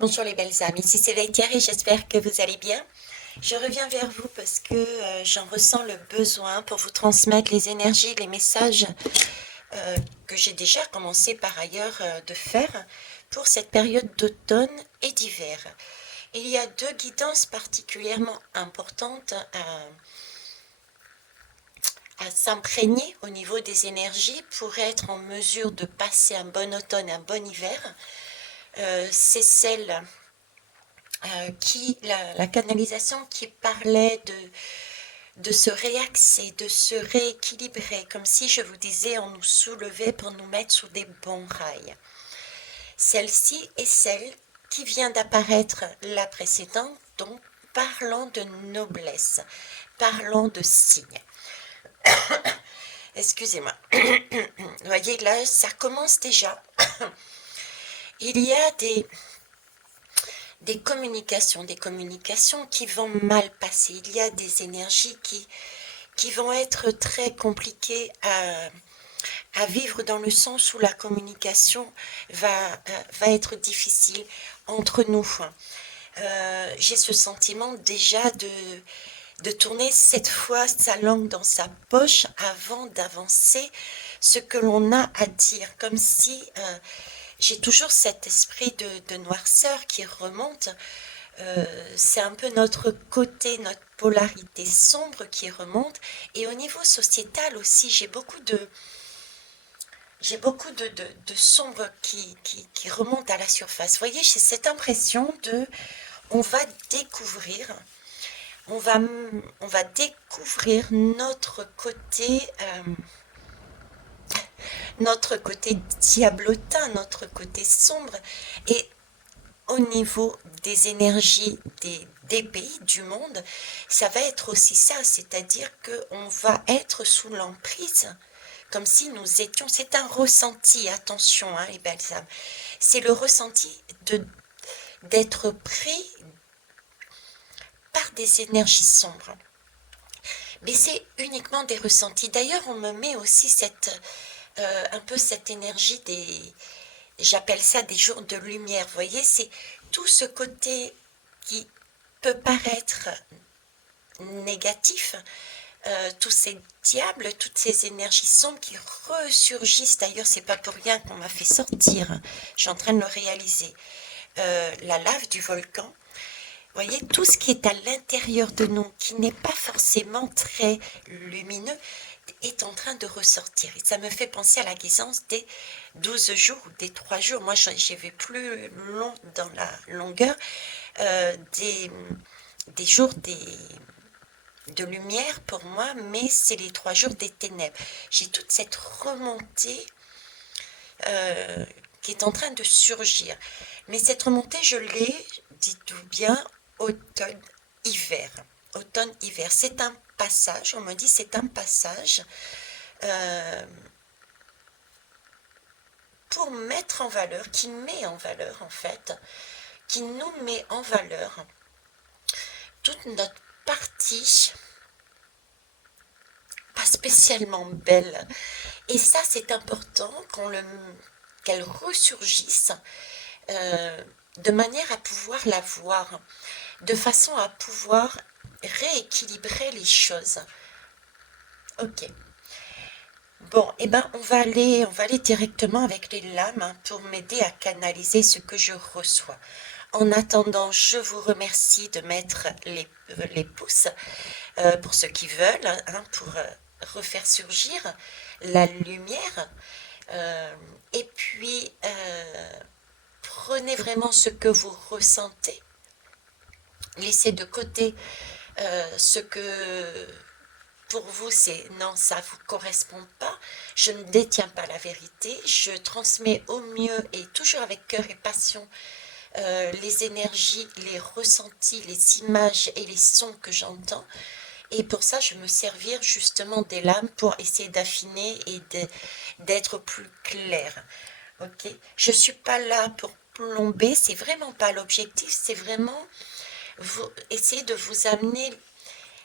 Bonjour les belles âmes, ici c'est Laetitia et j'espère que vous allez bien. Je reviens vers vous parce que j'en ressens le besoin pour vous transmettre les énergies, les messages euh, que j'ai déjà commencé par ailleurs de faire pour cette période d'automne et d'hiver. Il y a deux guidances particulièrement importantes à s'imprégner au niveau des énergies pour être en mesure de passer un bon automne, un bon hiver. C'est celle la canalisation qui parlait de se réaxer, de se rééquilibrer, comme si je vous disais on nous soulevait pour nous mettre sur des bons rails. Celle-ci est celle qui vient d'apparaître la précédente, donc parlant de noblesse, parlant de signes. Excusez-moi. Vous voyez, là, ça commence déjà. Il y a des communications qui vont mal passer. Il y a des énergies qui vont être très compliquées à vivre dans le sens où la communication va être difficile entre nous. J'ai ce sentiment déjà de tourner cette fois sa langue dans sa poche avant d'avancer ce que l'on a à dire, comme si j'ai toujours cet esprit de noirceur qui remonte. C'est un peu notre côté, notre polarité sombre qui remonte. Et au niveau sociétal aussi, j'ai beaucoup de sombre qui remonte à la surface. Vous voyez, j'ai cette impression on va découvrir, on va, on va découvrir notre côté diablotin, notre côté sombre. Et au niveau des énergies des pays du monde, ça va être aussi ça, c'est-à-dire qu'on va être sous l'emprise, comme si nous étions, c'est un ressenti, attention, hein, les belles âmes, c'est le ressenti d'être pris par des énergies sombres. Mais c'est uniquement des ressentis. D'ailleurs, on me met aussi un peu cette énergie j'appelle ça des jours de lumière. Vous voyez, c'est tout ce côté qui peut paraître négatif, tous ces diables, toutes ces énergies sombres qui ressurgissent. D'ailleurs, c'est pas pour rien qu'on m'a fait sortir. Je suis en train de le réaliser. La lave du volcan. Vous voyez, tout ce qui est à l'intérieur de nous, qui n'est pas forcément très lumineux, est en train de ressortir. Et ça me fait penser à la guidance des 12 jours, des 3 jours. Moi, j'ai vu plus long dans la longueur des jours de lumière pour moi, mais c'est les 3 jours des ténèbres. J'ai toute cette remontée qui est en train de surgir. Mais cette remontée, je l'ai, dites-vous bien, automne-hiver. Automne-hiver, c'est un passage, on me dit c'est un passage euh, pour mettre en valeur, qui met en valeur en fait, qui nous met en valeur toute notre partie pas spécialement belle. Et ça, c'est important qu'elle ressurgisse de manière à pouvoir la voir, de façon à pouvoir rééquilibrer les choses. Ok. Bon, eh ben, on va aller directement avec les lames hein, pour m'aider à canaliser ce que je reçois. En attendant, je vous remercie de mettre les pouces pour ceux qui veulent, hein, pour refaire surgir la lumière. Et puis, prenez vraiment ce que vous ressentez. Laissez de côté ce que pour vous c'est non, ça ne vous correspond pas. Je ne détiens pas la vérité. Je transmets au mieux et toujours avec cœur et passion les énergies, les ressentis, les images et les sons que j'entends. Et pour ça, je me servir justement des lames pour essayer d'affiner et d'être plus claire. Ok, je suis pas là pour plomber, c'est vraiment pas l'objectif, c'est vraiment essayer de vous amener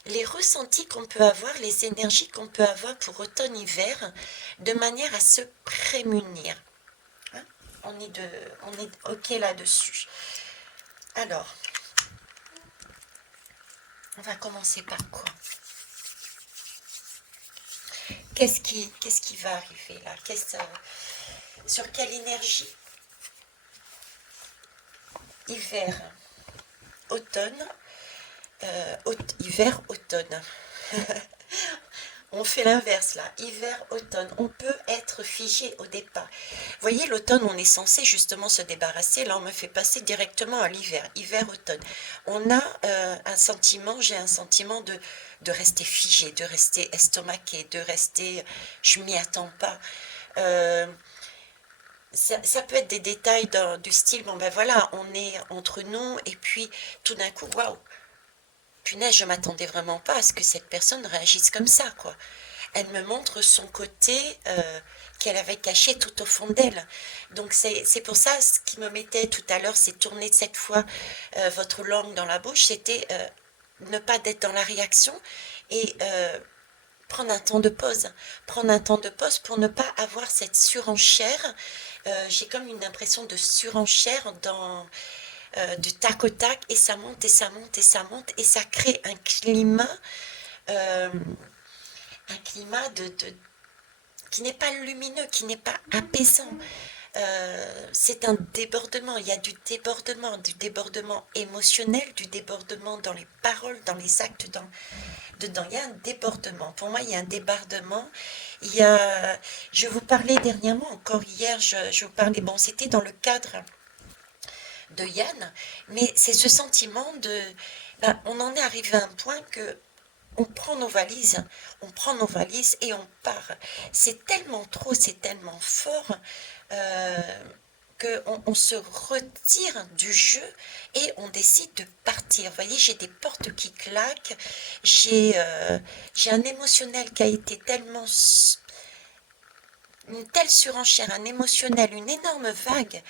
les ressentis qu'on peut avoir, les énergies qu'on peut avoir pour automne-hiver, de manière à se prémunir. Hein, on est ok là-dessus. Alors, on va commencer par quoi? Qu'est-ce qui va arriver là? Sur quelle énergie? Hiver, automne, hiver, automne. On fait l'inverse là, hiver-automne. On peut être figé au départ. Vous voyez, l'automne, on est censé justement se débarrasser. Là, on me fait passer directement à l'hiver, hiver-automne. On a un sentiment, j'ai un sentiment de rester figé, de rester estomaqué, de rester, je m'y attends pas. Euh, ça peut être des détails du style, bon ben voilà, on est entre nous et puis tout d'un coup, waouh, punaise, je m'attendais vraiment pas à ce que cette personne réagisse comme ça, quoi. Elle me montre son côté qu'elle avait caché tout au fond d'elle. Donc c'est pour ça, ce qui me mettait tout à l'heure, c'est tourner cette fois votre langue dans la bouche, c'était ne pas être dans la réaction et prendre un temps de pause. Prendre un temps de pause pour ne pas avoir cette surenchère. J'ai comme une impression de surenchère du tac au tac, et ça monte et ça monte et ça monte, et ça crée euh, un climat qui n'est pas lumineux, qui n'est pas apaisant. C'est un débordement, il y a du débordement émotionnel, du débordement dans les paroles, dans les actes, dedans. Il y a un débordement. Pour moi, il y a un débordement. Il y a, je vous parlais dernièrement, encore hier, je vous parlais, bon, c'était dans le cadre de Yann, mais c'est ce sentiment ben, on en est arrivé à un point que on prend nos valises et on part. C'est tellement trop, c'est tellement fort qu'on se retire du jeu et on décide de partir. Vous voyez, j'ai des portes qui claquent, j'ai un émotionnel qui a été tellement une telle surenchère, un émotionnel, une énorme vague,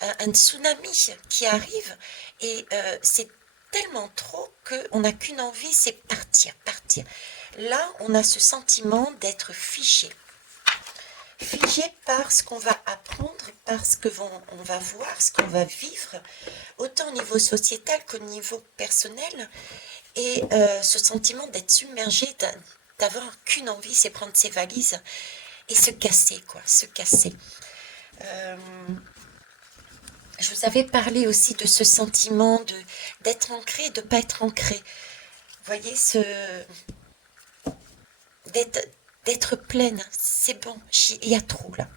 un tsunami qui arrive, et c'est tellement trop qu'on n'a qu'une envie, c'est partir, partir. Là, on a ce sentiment d'être figé. Figé par ce qu'on va apprendre, par ce qu'on va voir, ce qu'on va vivre, autant au niveau sociétal qu'au niveau personnel, et ce sentiment d'être submergé, d'avoir qu'une envie, c'est prendre ses valises et se casser, quoi, se casser. Je vous avais parlé aussi de ce sentiment d'être ancré, de ne pas être ancré. Vous voyez, d'être pleine, c'est bon, il y a trop là.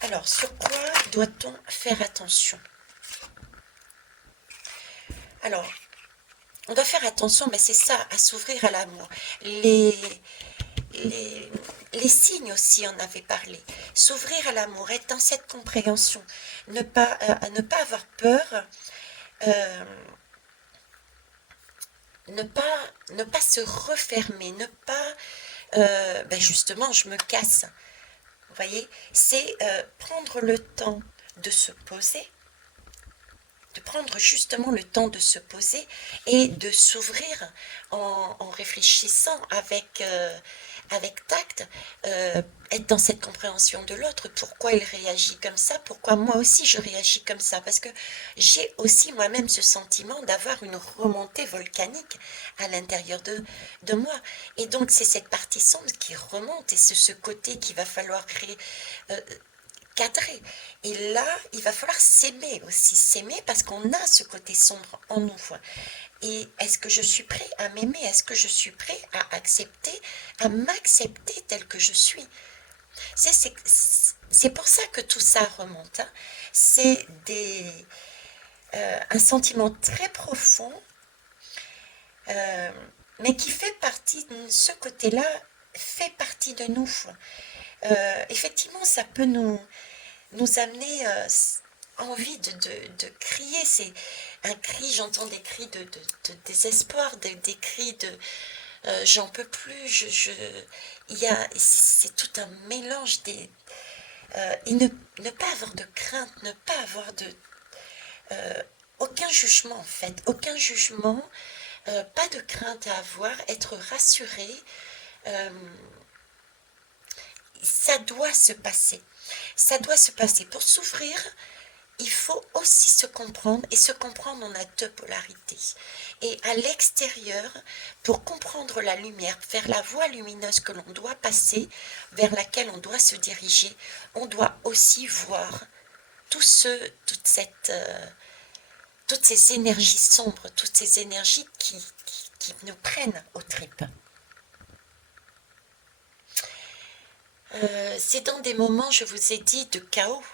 Alors, sur quoi doit-on faire attention? Alors, on doit faire attention, mais c'est ça, à s'ouvrir à l'amour. Les signes aussi en avaient parlé. S'ouvrir à l'amour, être dans cette compréhension, ne pas avoir peur, ne pas se refermer, ne pas ben justement je me casse. Vous voyez, c'est prendre le temps de se poser, de prendre justement le temps de se poser et de s'ouvrir en réfléchissant avec tact, être dans cette compréhension de l'autre, pourquoi il réagit comme ça, pourquoi moi aussi je réagis comme ça, parce que j'ai aussi moi-même ce sentiment d'avoir une remontée volcanique à l'intérieur de moi, et donc c'est cette partie sombre qui remonte, et c'est ce côté qu'il va falloir créer, cadrer. Et là, il va falloir s'aimer aussi, s'aimer parce qu'on a ce côté sombre en nous. Et est-ce que je suis prêt à m'aimer? Est-ce que je suis prêt à accepter, à m'accepter tel que je suis? C'est pour ça que tout ça remonte. Hein. C'est un sentiment très profond, mais qui fait partie, ce côté-là fait partie de nous. Effectivement, ça peut nous amener envie de crier. C'est un cri, j'entends des cris de désespoir, des cris de j'en peux plus, c'est tout un mélange et ne pas avoir de crainte, ne pas avoir aucun jugement en fait, aucun jugement, pas de crainte à avoir, être rassuré. euh, Ça doit se passer. Ça doit se passer. Pour s'ouvrir, il faut aussi se comprendre, et se comprendre, on a deux polarités. Et à l'extérieur, pour comprendre la lumière, faire la voie lumineuse que l'on doit passer, vers laquelle on doit se diriger, on doit aussi voir toutes ces énergies sombres, toutes ces énergies qui nous prennent aux tripes. C'est dans des moments, je vous ai dit, de chaos.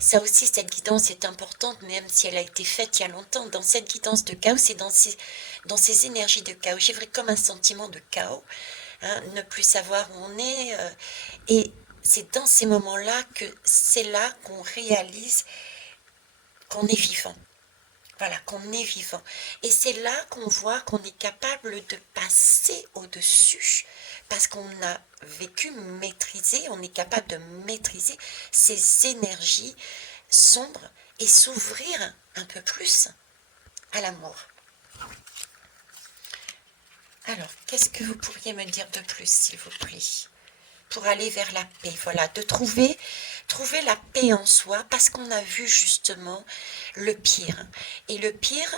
Ça aussi, cette guidance est importante, même si elle a été faite il y a longtemps. Dans cette guidance de chaos, c'est dans ces énergies de chaos. J'ai vraiment comme un sentiment de chaos, hein, ne plus savoir où on est. Et c'est dans ces moments-là que c'est là qu'on réalise qu'on est vivant. Voilà, qu'on est vivant. Et c'est là qu'on voit qu'on est capable de passer au-dessus, parce qu'on a vécu maîtriser, on est capable de maîtriser ces énergies sombres et s'ouvrir un peu plus à l'amour. Alors, qu'est-ce que vous pourriez me dire de plus, s'il vous plaît, pour aller vers la paix? Voilà, de trouver la paix en soi, parce qu'on a vu justement le pire. Et le pire,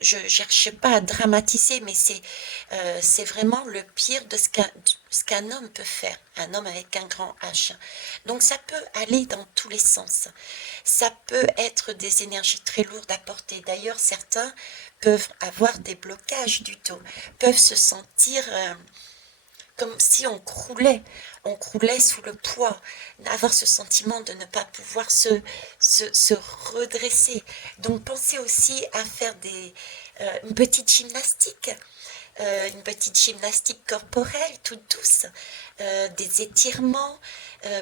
je ne cherche pas à dramatiser, mais c'est vraiment le pire de ce qu'un homme peut faire, un homme avec un grand H. Donc ça peut aller dans tous les sens. Ça peut être des énergies très lourdes à porter. D'ailleurs, certains peuvent avoir des blocages du dos, peuvent se sentir comme si on croulait sous le poids, avoir ce sentiment de ne pas pouvoir se redresser. Donc pensez aussi à faire une petite gymnastique corporelle toute douce, des étirements,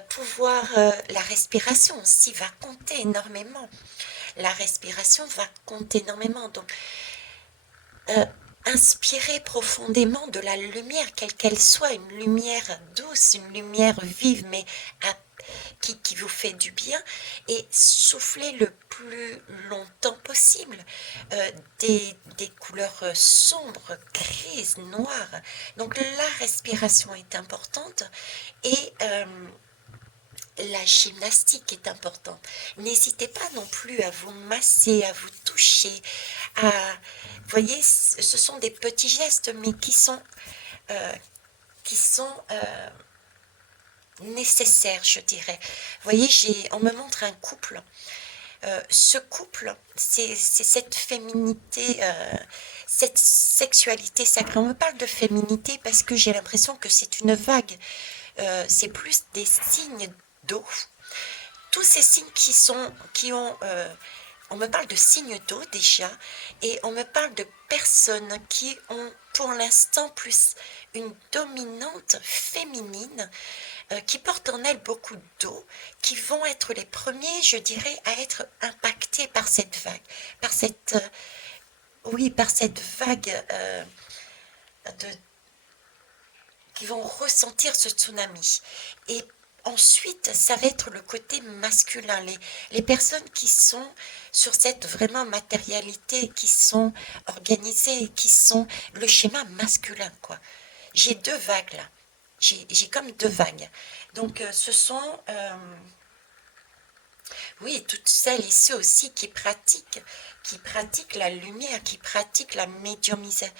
pouvoir, la respiration aussi va compter énormément. La respiration va compter énormément. Donc, inspirez profondément de la lumière, quelle qu'elle soit, une lumière douce, une lumière vive, mais qui vous fait du bien, et soufflez le plus longtemps possible des couleurs sombres, grises, noires. Donc la respiration est importante, et la gymnastique est importante. N'hésitez pas non plus à vous masser, à vous toucher, vous voyez, ce sont des petits gestes, mais qui sont nécessaires, je dirais. Vous voyez, on me montre un couple. Ce couple, c'est cette féminité, cette sexualité sacrée. On me parle de féminité parce que j'ai l'impression que c'est une vague. C'est plus des signes d'eau. Tous ces signes on me parle de signes d'eau déjà, et on me parle de personnes qui ont pour l'instant plus une dominante féminine, qui portent en elles beaucoup d'eau, qui vont être les premiers, je dirais, à être impactés par cette vague, par cette vague qui vont ressentir ce tsunami. Et ensuite, ça va être le côté masculin, les personnes qui sont sur cette vraiment matérialité, qui sont organisées, qui sont le schéma masculin, quoi. J'ai deux vagues là, j'ai comme deux vagues. Donc ce sont, oui, toutes celles et ceux aussi qui pratiquent la lumière, qui pratiquent la médiumisation,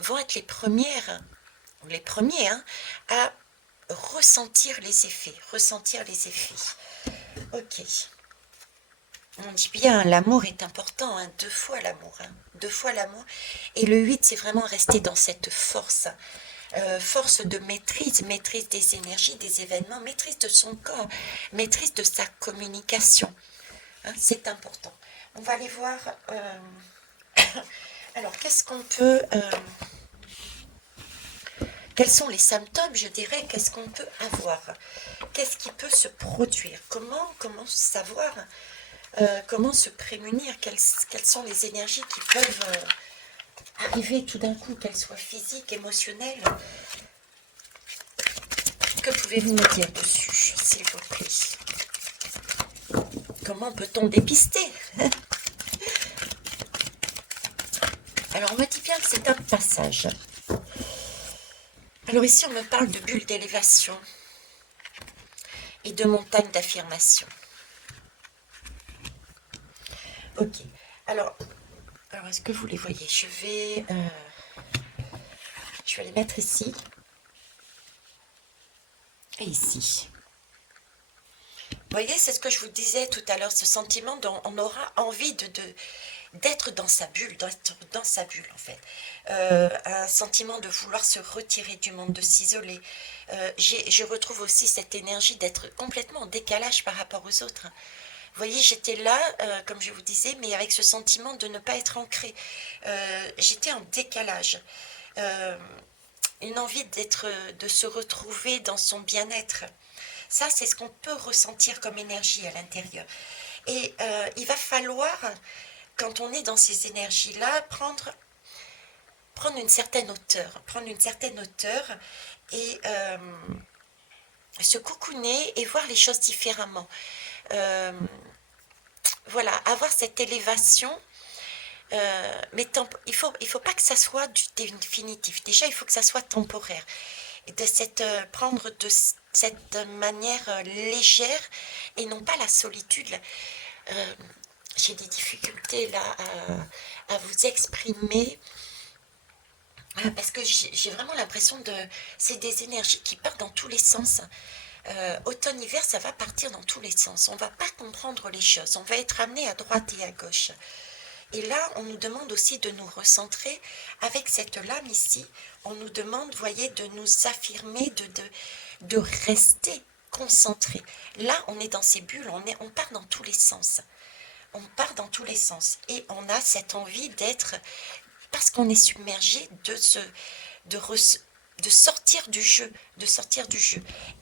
vont être les premiers, hein, à ressentir les effets. Ok. On dit bien, l'amour est important, hein, 2 fois l'amour. Hein, 2 fois l'amour. Et le 8, c'est vraiment rester dans cette force. Force de maîtrise des énergies, des événements, maîtrise de son corps, maîtrise de sa communication. Hein, c'est important. On va aller voir... alors, qu'est-ce qu'on peut... quels sont les symptômes, je dirais, qu'est-ce qu'on peut avoir? Qu'est-ce qui peut se produire? Comment savoir, comment se prémunir? Quelles sont les énergies qui peuvent arriver tout d'un coup, qu'elles soient physiques, émotionnelles? Que pouvez-vous me dire dessus, s'il vous plaît? Comment peut-on dépister? Alors, on me dit bien que c'est un passage. Alors ici, on me parle de bulle d'élévation. et de montagnes d'affirmation. Ok, alors, est-ce que vous les voyez? Je vais les mettre ici et ici. Vous voyez, c'est ce que je vous disais tout à l'heure, ce sentiment dont on aura envie d'être dans sa bulle, d'être dans sa bulle en fait. Un sentiment de vouloir se retirer du monde, de s'isoler. Je retrouve aussi cette énergie d'être complètement en décalage par rapport aux autres. Vous voyez, j'étais là, comme je vous disais, mais avec ce sentiment de ne pas être ancrée. J'étais en décalage. Une envie de se retrouver dans son bien-être. Ça, c'est ce qu'on peut ressentir comme énergie à l'intérieur. Et il va falloir, quand on est dans ces énergies-là, prendre une certaine hauteur. Prendre une certaine hauteur et se cocooner et voir les choses différemment. Voilà, avoir cette élévation. Mais il faut pas que ça soit du définitif. Déjà, il faut que ça soit temporaire. Et prendre de cette manière légère et non pas la solitude. J'ai des difficultés là à vous exprimer parce que j'ai vraiment l'impression c'est des énergies qui partent dans tous les sens. Automne-hiver, ça va partir dans tous les sens. On ne va pas comprendre les choses. On va être amené à droite et à gauche. Et là, on nous demande aussi de nous recentrer avec cette lame ici. On nous demande, voyez, de nous affirmer, de rester concentré. Là, on est dans ces bulles, on part dans tous les sens. On part dans tous les sens. Et on a cette envie d'être, parce qu'on est submergé, de sortir du jeu,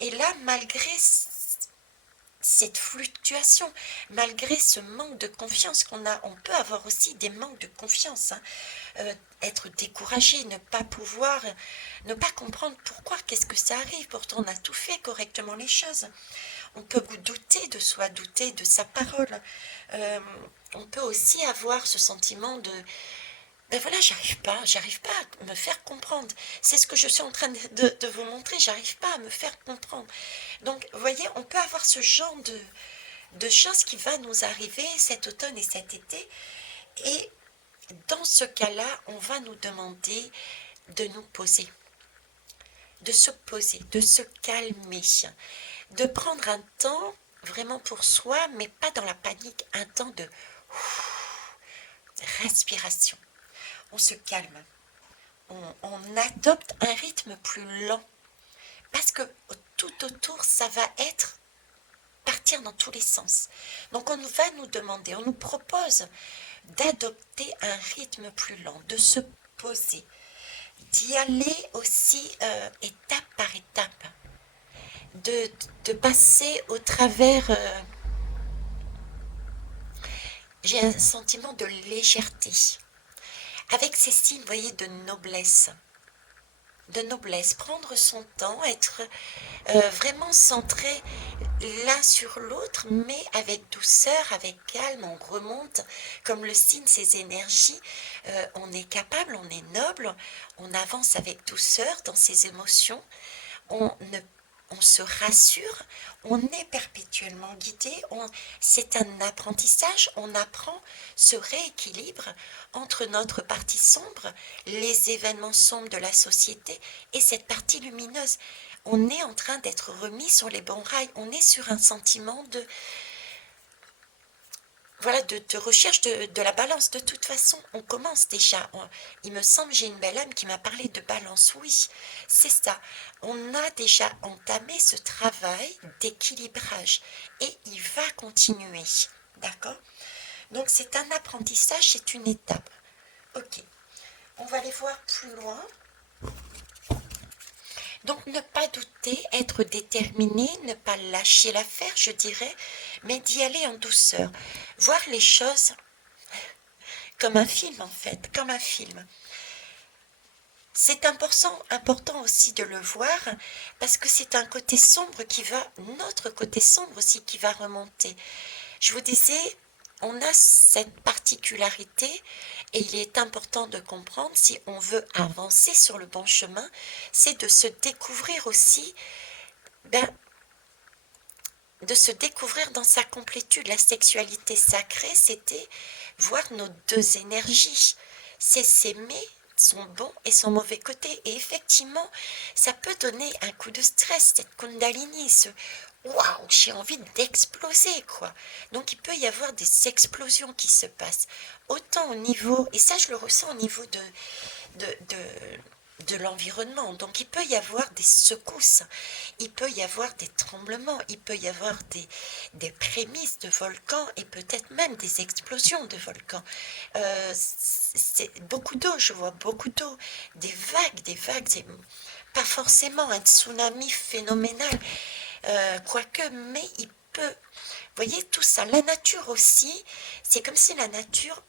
Et là, malgré cette fluctuation, malgré ce manque de confiance qu'on a, on peut avoir aussi des manques de confiance, être découragé, ne pas pouvoir, ne pas comprendre pourquoi, qu'est-ce que ça arrive, pourtant on a tout fait correctement les choses. On peut douter de soi, douter de sa parole. On peut aussi avoir ce sentiment de ben voilà, j'arrive pas à me faire comprendre. C'est ce que je suis en train de vous montrer, j'arrive pas à me faire comprendre. Donc, vous voyez, on peut avoir ce genre de choses qui va nous arriver cet automne et cet été. Et dans ce cas-là, on va nous demander de nous poser, de se poser, de se calmer, de prendre un temps vraiment pour soi, mais pas dans la panique, un temps de respiration. On se calme, on adopte un rythme plus lent, parce que tout autour, ça va être partir dans tous les sens. Donc on va nous demander, on nous propose d'adopter un rythme plus lent, de se poser, d'y aller aussi étape par étape, de passer au travers. J'ai un sentiment de légèreté, avec ces signes, vous voyez, de noblesse, prendre son temps, être vraiment centré l'un sur l'autre, mais avec douceur, avec calme, on remonte, comme le signe ces énergies, on est capable, on est noble, on avance avec douceur dans ses émotions, on se rassure, on est perpétuellement guidé, c'est un apprentissage, on apprend ce rééquilibre entre notre partie sombre, les événements sombres de la société et cette partie lumineuse. On est en train d'être remis sur les bons rails, on est sur un sentiment de recherche de la balance. De toute façon, on commence déjà. Il me semble, j'ai une belle âme qui m'a parlé de balance. Oui, c'est ça. On a déjà entamé ce travail d'équilibrage et il va continuer. D'accord? Donc, c'est un apprentissage, c'est une étape. Ok. On va aller voir plus loin. Donc ne pas douter, être déterminé, ne pas lâcher l'affaire, je dirais, mais d'y aller en douceur. Voir les choses comme un film en fait, comme un film. C'est important aussi de le voir parce que c'est un côté sombre notre côté sombre aussi qui va remonter. Je vous disais, on a cette particularité et il est important de comprendre si on veut avancer sur le bon chemin, c'est de se découvrir aussi de se découvrir dans sa complétude. La sexualité sacrée, c'était voir nos deux énergies. C'est s'aimer son bon et son mauvais côté. Et effectivement, ça peut donner un coup de stress, cette kundalini, ce waouh, j'ai envie d'exploser, quoi. Donc il peut y avoir des explosions qui se passent, autant au niveau, et ça je le ressens au niveau de, de l'environnement. Donc il peut y avoir des secousses, il peut y avoir des tremblements, il peut y avoir des prémices de volcans et peut-être même des explosions de volcans. C'est beaucoup d'eau, je vois beaucoup d'eau, des vagues, c'est pas forcément un tsunami phénoménal, quoique, mais il peut, vous voyez tout ça, la nature aussi, c'est comme si la nature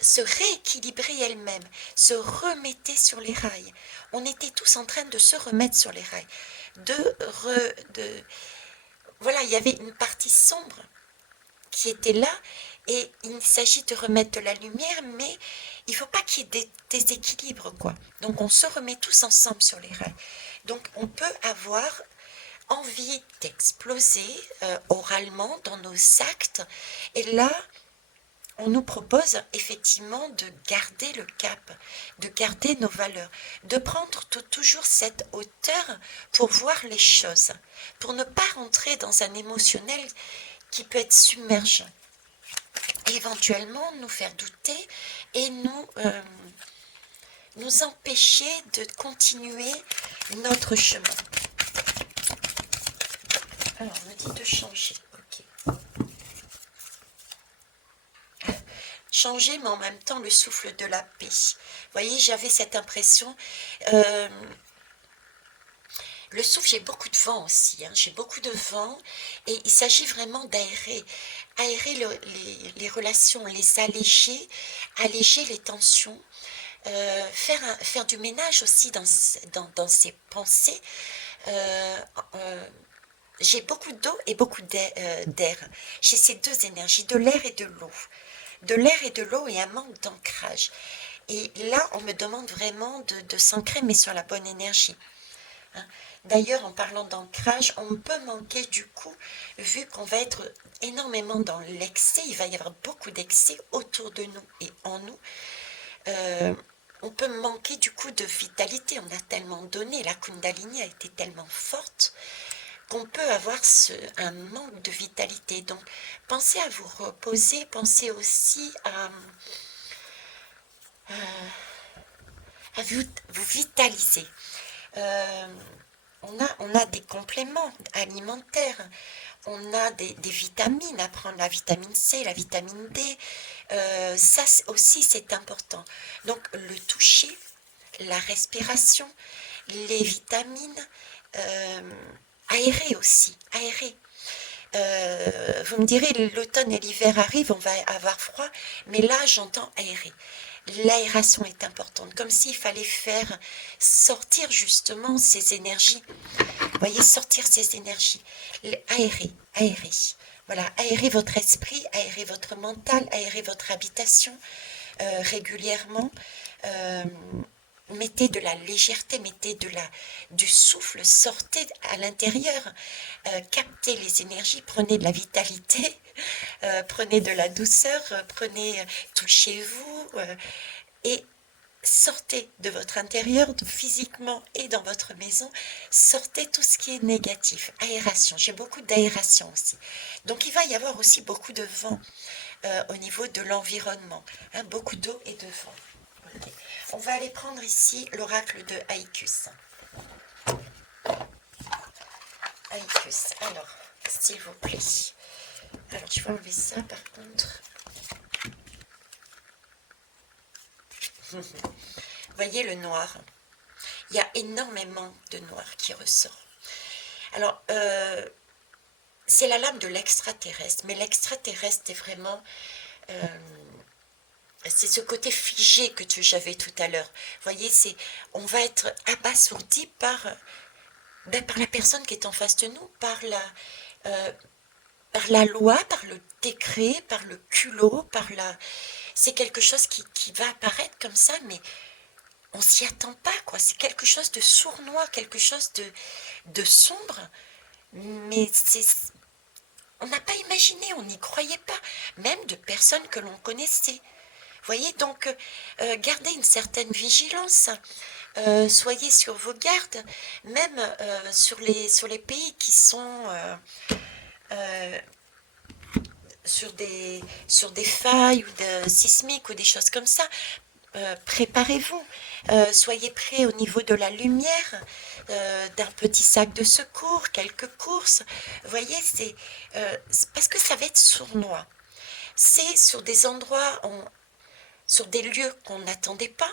se rééquilibrer elle-même, se remettait sur les rails. On était tous en train de se remettre sur les rails. Voilà, il y avait une partie sombre qui était là, et il s'agit de remettre de la lumière, mais il ne faut pas qu'il y ait des déséquilibres, quoi. Donc on se remet tous ensemble sur les rails. Donc on peut avoir envie d'exploser oralement dans nos actes, et là, on nous propose effectivement de garder le cap, de garder nos valeurs, de prendre toujours cette hauteur pour voir les choses, pour ne pas rentrer dans un émotionnel qui peut être submergent, et éventuellement nous faire douter et nous empêcher de continuer notre chemin. Alors, on me dit de changer, ok. Changer, mais en même temps le souffle de la paix. Vous voyez, j'avais cette impression. Le souffle, j'ai beaucoup de vent aussi, hein, j'ai beaucoup de vent, et il s'agit vraiment d'aérer, les relations, les alléger, alléger les tensions, faire du ménage aussi dans ses pensées. Euh, euh, j'ai beaucoup d'eau et beaucoup d'air. J'ai ces deux énergies, de l'air et de l'eau. De l'air et de l'eau et un manque d'ancrage. Et là, on me demande vraiment de s'ancrer, mais sur la bonne énergie. Hein. D'ailleurs, en parlant d'ancrage, on peut manquer du coup, vu qu'on va être énormément dans l'excès, il va y avoir beaucoup d'excès autour de nous et en nous. On peut manquer du coup de vitalité, on a tellement donné, la Kundalini a été tellement forte qu'on peut avoir un manque de vitalité. Donc, pensez à vous reposer, pensez aussi à vous vitaliser. On a des compléments alimentaires, on a des vitamines à prendre, la vitamine C, la vitamine D, ça aussi c'est important. Donc le toucher, la respiration, les vitamines, aérer aussi, aérer. Vous me direz, l'automne et l'hiver arrivent, on va avoir froid, mais là j'entends aérer. L'aération est importante, comme s'il fallait faire sortir justement ces énergies. Vous voyez, sortir ces énergies. Aérer, aérer. Voilà, aérer votre esprit, aérer votre mental, aérer votre habitation régulièrement. Mettez de la légèreté, mettez du souffle, sortez à l'intérieur, captez les énergies, prenez de la vitalité, prenez de la douceur, touchez-vous, et sortez de votre intérieur, physiquement et dans votre maison, sortez tout ce qui est négatif. Aération, j'ai beaucoup d'aération aussi. Donc il va y avoir aussi beaucoup de vent au niveau de l'environnement, hein, beaucoup d'eau et de vent. Okay. On va aller prendre ici l'oracle de Haïkus. Haïkus, alors, s'il vous plaît. Alors, je vais enlever ça par contre. Vous voyez le noir. Il y a énormément de noir qui ressort. Alors, c'est la lame de l'extraterrestre, mais l'extraterrestre est vraiment... c'est ce côté figé que j'avais tout à l'heure. Vous voyez, on va être abasourdi par la personne qui est en face de nous, par la loi, par le décret, par le culot, c'est quelque chose qui va apparaître comme ça, mais on s'y attend pas, quoi. C'est quelque chose de sournois, quelque chose de sombre, mais on n'a pas imaginé, on n'y croyait pas, même de personnes que l'on connaissait. Voyez, donc gardez une certaine vigilance, soyez sur vos gardes, même sur les pays qui sont euh, sur des failles ou sismiques ou des choses comme ça. Préparez-vous, soyez prêts au niveau de la lumière, d'un petit sac de secours, quelques courses. Vous voyez, c'est parce que ça va être sournois. C'est sur des endroits, sur des lieux qu'on n'attendait pas.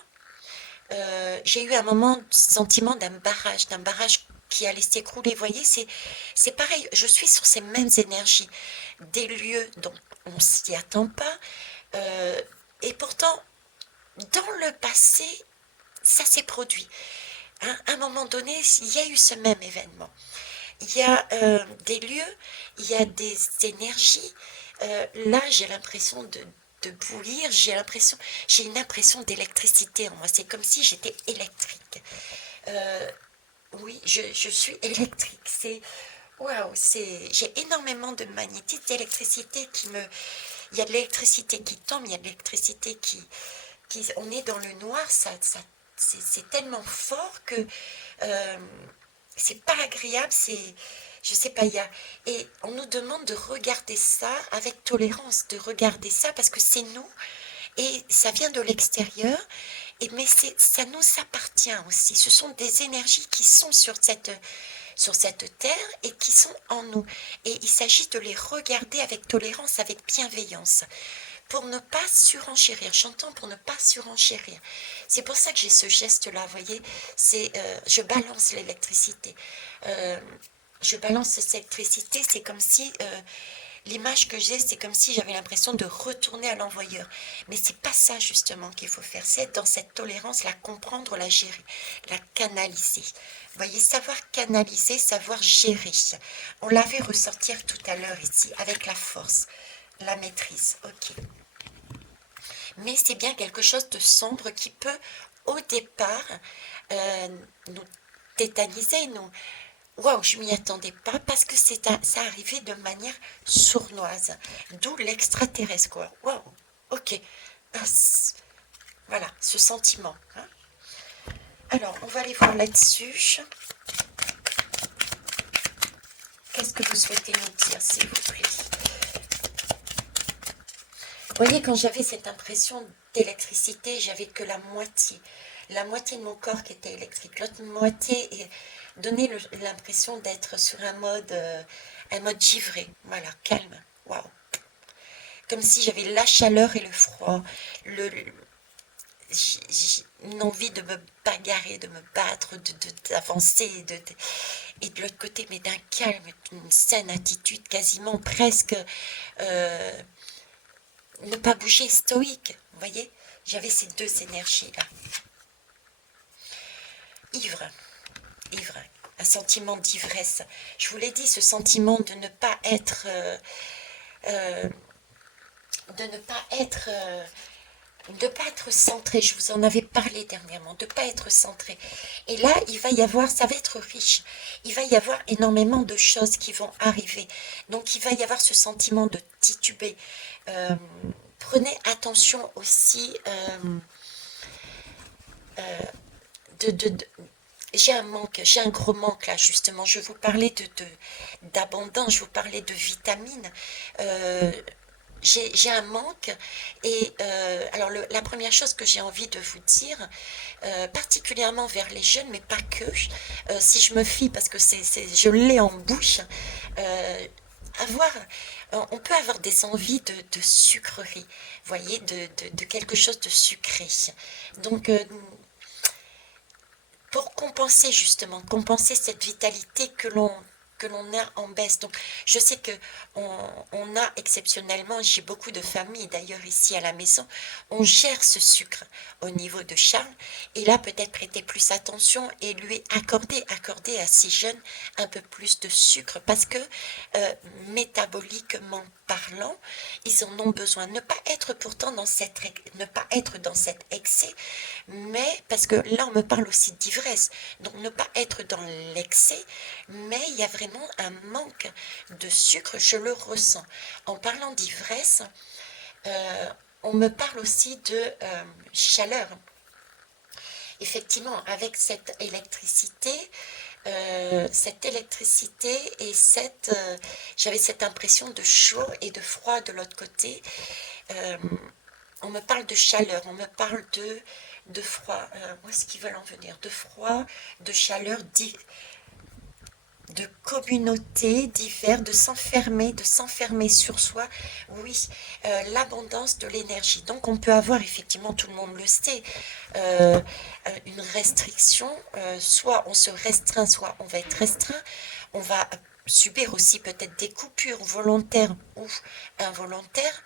J'ai eu un moment sentiment d'un barrage qui allait s'écrouler. Vous voyez, c'est pareil, je suis sur ces mêmes énergies, des lieux dont on ne s'y attend pas. Et pourtant, dans le passé, ça s'est produit. À un moment donné, il y a eu ce même événement. Il y a des lieux, il y a des énergies. Là, j'ai l'impression de bouillir, j'ai une impression d'électricité en moi. C'est comme si j'étais électrique. Euh, oui, je suis électrique. Waouh, j'ai énormément de magnétisme, d'électricité il y a de l'électricité qui tombe, il y a de l'électricité on est dans le noir, c'est tellement fort que euh, c'est pas agréable, je sais pas, et on nous demande de regarder ça avec tolérance, de regarder ça parce que c'est nous et ça vient de l'extérieur, mais ça nous appartient aussi. Ce sont des énergies qui sont sur cette terre et qui sont en nous. Et il s'agit de les regarder avec tolérance, avec bienveillance pour ne pas surenchérir. J'entends pour ne pas surenchérir. C'est pour ça que j'ai ce geste-là, vous voyez. Je balance l'électricité. Euh, je balance cette électricité, c'est comme si l'image que j'ai, c'est comme si j'avais l'impression de retourner à l'envoyeur. Mais c'est pas ça justement qu'il faut faire. C'est être dans cette tolérance, la comprendre, la gérer, la canaliser. Vous voyez, savoir canaliser, savoir gérer. On l'avait ressortir tout à l'heure ici, avec la force, la maîtrise. Ok. Mais c'est bien quelque chose de sombre qui peut, au départ, nous tétaniser, nous. Waouh, je m'y attendais pas parce que ça arrivait de manière sournoise. D'où l'extraterrestre, quoi. Waouh, ok. Ah, voilà, ce sentiment. Hein. Alors, on va aller voir là-dessus. Qu'est-ce que vous souhaitez nous dire, s'il vous plaît? Vous voyez, quand j'avais cette impression d'électricité, j'avais que la moitié. La moitié de mon corps qui était électrique. L'autre moitié donnait l'impression d'être sur un mode givré. Voilà, calme. Waouh. Comme si j'avais la chaleur et le froid. J'ai une envie de me bagarrer, de me battre, d'avancer. Et de l'autre côté, mais d'un calme, d'une saine attitude, quasiment presque... euh, ne pas bouger, stoïque, vous voyez. J'avais ces deux énergies-là. Ivre, ivre, un sentiment d'ivresse. Je vous l'ai dit, ce sentiment de ne pas être... de ne pas être... de ne pas être centré, je vous en avais parlé dernièrement, de ne pas être centré. Et là, il va y avoir, ça va être riche, il va y avoir énormément de choses qui vont arriver. Donc, il va y avoir ce sentiment de tituber. Euh, Prenez attention aussi j'ai un manque, j'ai un gros manque là justement. Je vous parlais d'abondance, je vous parlais de vitamines. Euh, j'ai un manque et alors la première chose que j'ai envie de vous dire, particulièrement vers les jeunes, mais pas que, si je me fie parce que je l'ai en bouche, euh, avoir, on peut avoir des envies de sucrerie, voyez, de quelque chose de sucré. Donc pour compenser justement, compenser cette vitalité que l'on a en baisse. Donc, je sais que on a exceptionnellement, j'ai beaucoup de familles d'ailleurs ici à la maison, on gère ce sucre au niveau de Charles, et là peut-être prêter plus attention et lui accorder à ces jeunes un peu plus de sucre, parce que métaboliquement parlant, ils en ont besoin. Ne pas être pourtant ne pas être dans cet excès, mais parce que là on me parle aussi d'ivresse, donc ne pas être dans l'excès, mais il y a vraiment vraiment un manque de sucre, je le ressens. En parlant d'ivresse, on me parle aussi de chaleur. Effectivement, avec cette électricité et j'avais cette impression de chaud et de froid de l'autre côté. On me parle de chaleur, on me parle de froid. Où est-ce qu'ils veulent en venir? De froid, de chaleur, de communauté divers, de s'enfermer sur soi. Oui, l'abondance de l'énergie. Donc on peut avoir, effectivement, tout le monde le sait, une restriction. Soit on se restreint, soit on va être restreint. On va subir aussi peut-être des coupures volontaires ou involontaires.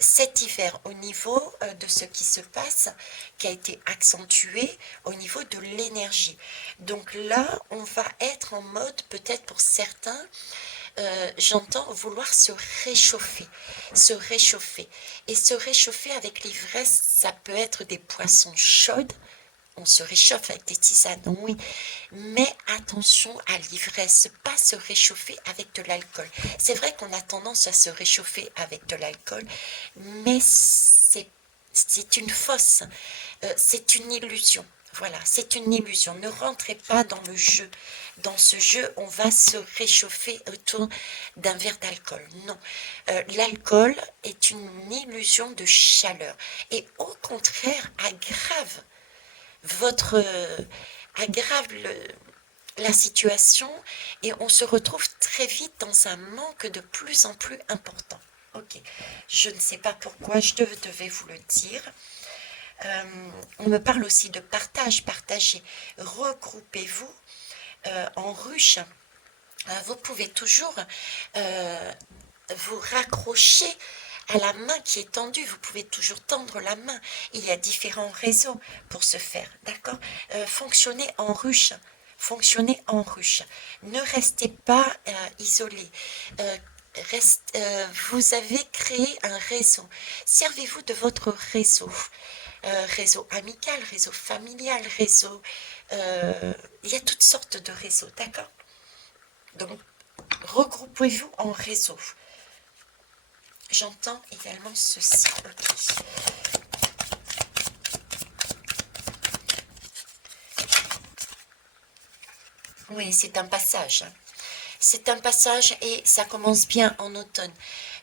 Cet hiver, au niveau de ce qui se passe, qui a été accentué au niveau de l'énergie. Donc là, on va être en mode, peut-être pour certains, j'entends vouloir se réchauffer. Et se réchauffer avec l'ivresse, ça peut être des poissons chaudes. On se réchauffe avec des tisanes, oui. Mais attention à l'ivresse, pas se réchauffer avec de l'alcool. C'est vrai qu'on a tendance à se réchauffer avec de l'alcool, mais c'est une fausse, c'est une illusion. Voilà, c'est une illusion. Ne rentrez pas dans le jeu. Dans ce jeu, on va se réchauffer autour d'un verre d'alcool. Non, l'alcool est une illusion de chaleur et au contraire aggrave la situation et on se retrouve très vite dans un manque de plus en plus important. Ok, je ne sais pas pourquoi je devais vous le dire. On me parle aussi de partager. Regroupez-vous en ruche. Vous pouvez toujours vous raccrocher à la main qui est tendue. Vous pouvez toujours tendre la main. Il y a différents réseaux pour ce faire. D'accord? Fonctionnez en ruche. Fonctionnez en ruche. Ne restez pas isolé. Vous avez créé un réseau. Servez-vous de votre réseau. Réseau amical, réseau familial, réseau... il y a toutes sortes de réseaux, d'accord? Donc, regroupez-vous en réseau. J'entends également ceci. Ok. Oui, c'est un passage. C'est un passage et ça commence bien en automne.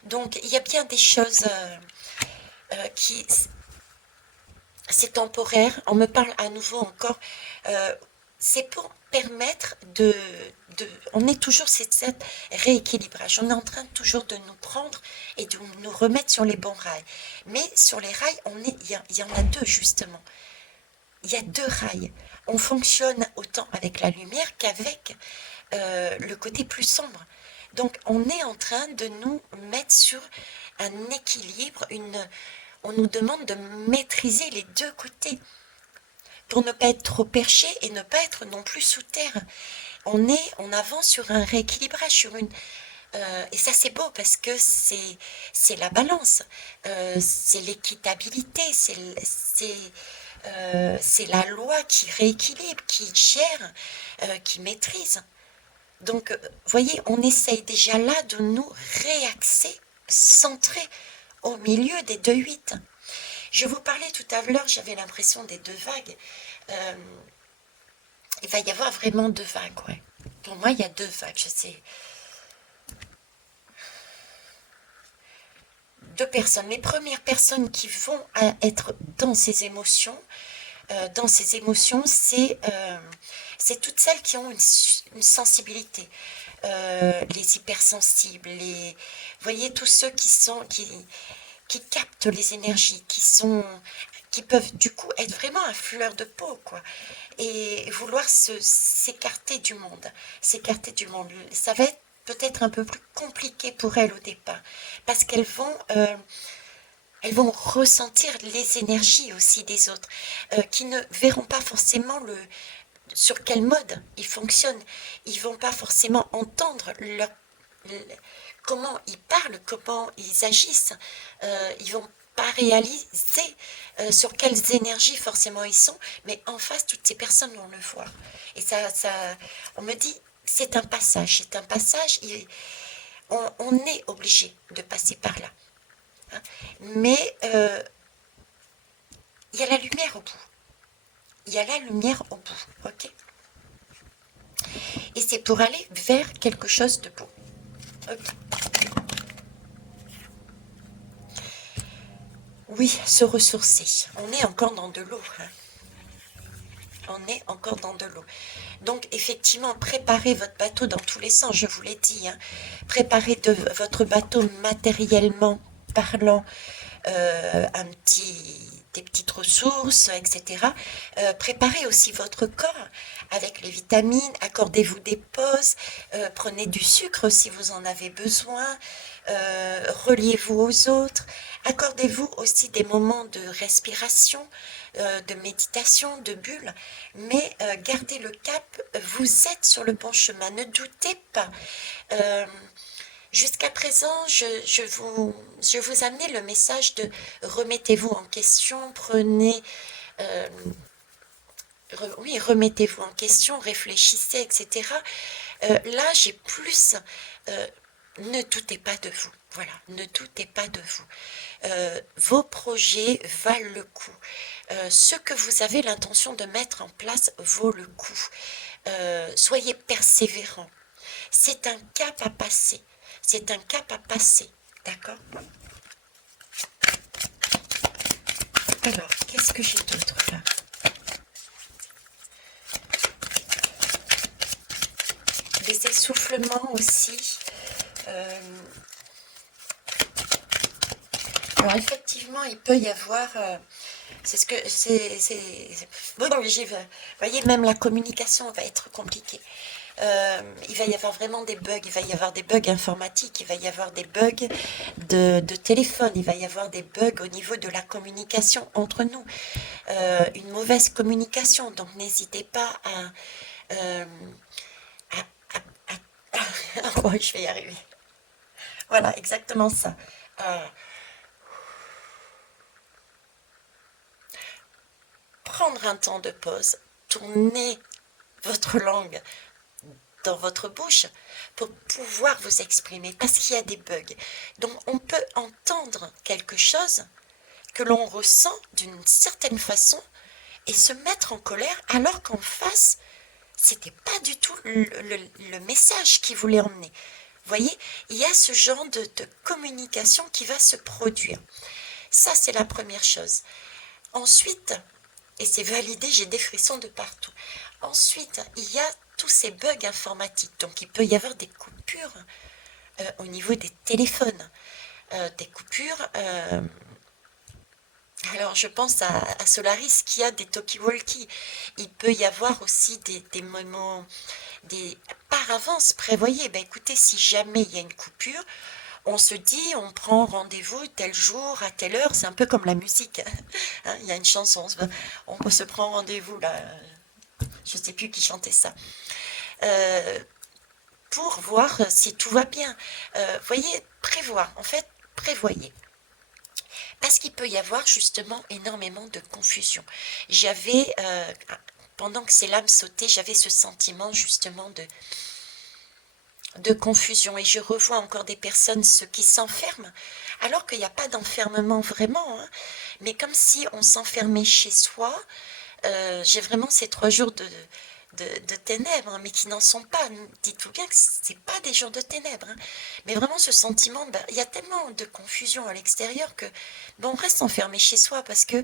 Donc, il y a bien des choses qui... C'est temporaire. On me parle à nouveau encore. C'est pour permettre on est toujours cet rééquilibrage. On est en train toujours de nous prendre et de nous remettre sur les bons rails. Mais sur les rails, il y en a deux justement. Il y a deux rails. On fonctionne autant avec la lumière qu'avec le côté plus sombre. Donc on est en train de nous mettre sur un équilibre, on nous demande de maîtriser les deux côtés pour ne pas être trop perché et ne pas être non plus sous terre. On avance sur un rééquilibrage, et ça c'est beau parce que c'est la balance, c'est l'équitabilité, c'est la loi qui rééquilibre, qui gère, qui maîtrise. Donc, voyez, on essaye déjà là de nous réaxer, centrer au milieu des 2-8. Je vous parlais tout à l'heure, j'avais l'impression des 2 vagues. Il va y avoir vraiment 2 vagues, ouais. Pour moi, il y a 2 vagues, je sais. 2 personnes. Les premières personnes qui vont être dans ces émotions, c'est toutes celles qui ont une sensibilité. Les hypersensibles, voyez, tous ceux qui captent les énergies, qui peuvent du coup être vraiment à fleur de peau, quoi, et vouloir s'écarter du monde. Ça va être peut-être un peu plus compliqué pour elles au départ, parce qu'elles vont ressentir les énergies aussi des autres, qui ne verront pas forcément sur quel mode ils fonctionnent. Ils vont pas forcément entendre comment ils parlent, comment ils agissent. Ils vont pas réaliser sur quelles énergies forcément ils sont, mais en face, toutes ces personnes vont le voir. Et on me dit, c'est un passage, on est obligé de passer par là. Hein. Mais il y a la lumière au bout. Il y a la lumière au bout, ok? Et c'est pour aller vers quelque chose de beau. Ok. Oui, se ressourcer. On est encore dans de l'eau. Hein. On est encore dans de l'eau. Donc, effectivement, préparez votre bateau dans tous les sens, je vous l'ai dit. Hein. Préparez votre bateau matériellement parlant, des petites ressources, etc. Préparez aussi votre corps avec les vitamines, accordez-vous des pauses, prenez du sucre si vous en avez besoin, reliez-vous aux autres, accordez-vous aussi des moments de respiration, de méditation, de bulle, mais gardez le cap, vous êtes sur le bon chemin, ne doutez pas. Euh, Jusqu'à présent, je vous amenais le message de remettez-vous en question, euh, oui, remettez-vous en question, réfléchissez, etc. Là, j'ai plus, euh, ne doutez pas de vous. Voilà, ne doutez pas de vous. Vos projets valent le coup. Ce que vous avez l'intention de mettre en place vaut le coup. Soyez persévérants. C'est un cap à passer. C'est un cap à passer. D'accord? Alors, qu'est-ce que j'ai d'autre là? Les essoufflements aussi. Alors effectivement, il peut y avoir, c'est ce que bon, vous voyez, même la communication va être compliquée. Il va y avoir vraiment des bugs, il va y avoir des bugs informatiques, il va y avoir des bugs de téléphone, il va y avoir des bugs au niveau de la communication entre nous, une mauvaise communication. Donc n'hésitez pas euh, oh, je vais y arriver. Voilà, exactement ça. Euh, Prendre un temps de pause, tourner votre langue dans votre bouche pour pouvoir vous exprimer parce qu'il y a des bugs. Donc on peut entendre quelque chose que l'on ressent d'une certaine façon et se mettre en colère alors qu'en face, c'était pas du tout le message qu'il voulait emmener. Vous voyez, il y a ce genre de communication qui va se produire. Ça, c'est la première chose. Ensuite, et c'est validé, j'ai des frissons de partout. Ensuite, il y a tous ces bugs informatiques. Donc, il peut y avoir des coupures au niveau des téléphones. Des coupures. Alors, je pense à Solaris qui a des talkie-walkie. Il peut y avoir aussi des moments, par avance, prévoyez. Ben, écoutez, si jamais il y a une coupure, on se dit, on prend rendez-vous tel jour, à telle heure. C'est un peu comme la musique. Hein, il y a une chanson, on se prend rendez-vous là. Je ne sais plus qui chantait ça. Euh, pour voir si tout va bien. Voyez, prévoir. En fait, prévoyez. Parce qu'il peut y avoir justement énormément de confusion. Pendant que ces lames sautaient, j'avais ce sentiment justement de confusion. Et je revois encore des personnes, ceux qui s'enferment, alors qu'il n'y a pas d'enfermement vraiment, hein, mais comme si on s'enfermait chez soi. J'ai vraiment ces 3 jours de ténèbres, hein, mais qui n'en sont pas. Dites-vous bien que c'est pas des jours de ténèbres, hein, mais vraiment ce sentiment, il y a tellement de confusion à l'extérieur que on reste enfermé chez soi parce que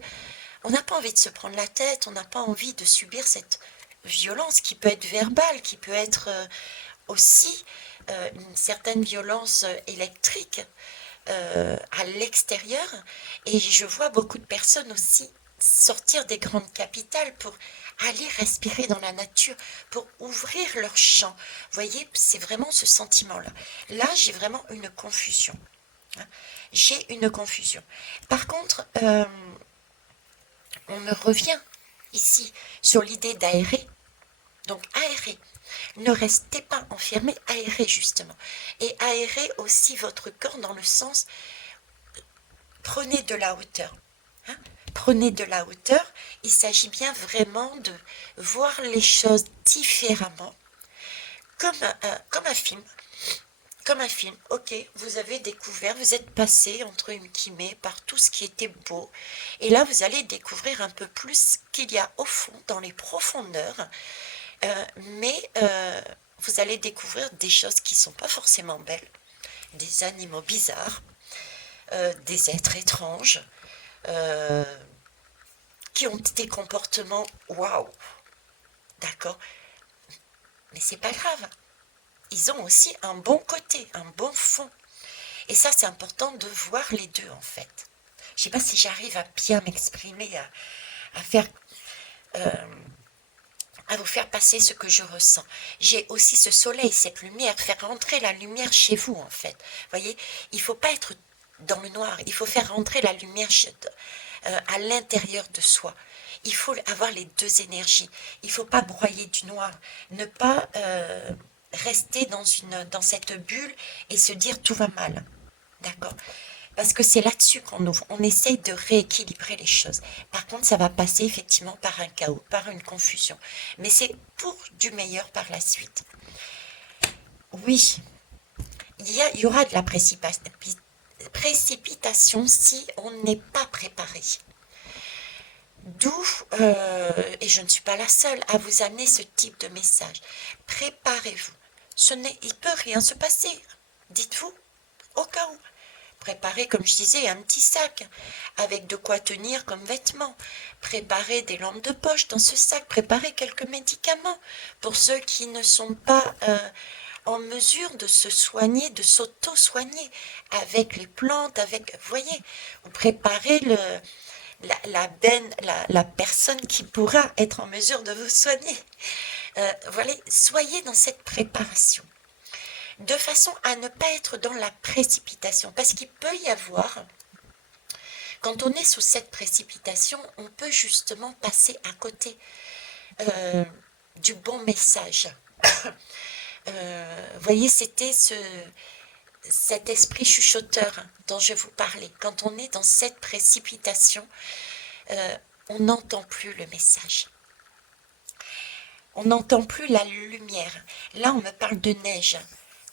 on n'a pas envie de se prendre la tête, on n'a pas envie de subir cette violence qui peut être verbale, qui peut être aussi une certaine violence électrique à l'extérieur. Et je vois beaucoup de personnes aussi sortir des grandes capitales pour aller respirer dans la nature, pour ouvrir leur champ. Vous voyez, c'est vraiment ce sentiment-là. Là, j'ai vraiment une confusion. Hein. J'ai une confusion. Par contre, on me revient ici sur l'idée d'aérer. Donc aérer. Ne restez pas enfermé, aérez justement. Et aérez aussi votre corps dans le sens, prenez de la hauteur. Hein. Prenez de la hauteur. Il s'agit bien vraiment de voir les choses différemment. comme un film. Comme un film, ok, vous avez découvert, vous êtes passé entre guillemets par tout ce qui était beau, et là vous allez découvrir un peu plus ce qu'il y a au fond, dans les profondeurs, mais vous allez découvrir des choses qui ne sont pas forcément belles, des animaux bizarres, des êtres étranges, euh, qui ont des comportements waouh, d'accord, mais c'est pas grave, ils ont aussi un bon côté, un bon fond. Et ça, c'est important de voir les deux, en fait. Je ne sais pas si j'arrive à bien m'exprimer, à faire, euh, à vous faire passer ce que je ressens. J'ai aussi ce soleil, cette lumière, faire rentrer la lumière chez vous, en fait. Vous voyez, il ne faut pas être dans le noir, il faut faire rentrer la lumière à l'intérieur de soi. Il faut avoir les deux énergies. Il ne faut pas broyer du noir, ne pas rester dans cette bulle et se dire tout va mal. D'accord. Parce que c'est là-dessus qu'on ouvre. On essaye de rééquilibrer les choses. Par contre, ça va passer effectivement par un chaos, par une confusion. Mais c'est pour du meilleur par la suite. Oui, il y aura de la précipitation si on n'est pas préparé. D'où, et je ne suis pas la seule à vous amener ce type de message. Préparez-vous. Il ne peut rien se passer. Dites-vous, au cas où. Préparez, comme je disais, un petit sac avec de quoi tenir comme vêtements. Préparez des lampes de poche dans ce sac. Préparez quelques médicaments pour ceux qui ne sont pas en mesure de se soigner, de s'auto-soigner avec les plantes, vous voyez, vous préparez la personne qui pourra être en mesure de vous soigner. Voilà, soyez dans cette préparation de façon à ne pas être dans la précipitation. Parce qu'il peut y avoir, quand on est sous cette précipitation, on peut justement passer à côté du bon message. Vous voyez, c'était cet esprit chuchoteur dont je vous parlais. Quand on est dans cette précipitation, on n'entend plus le message. On n'entend plus la lumière. Là, on me parle de neige.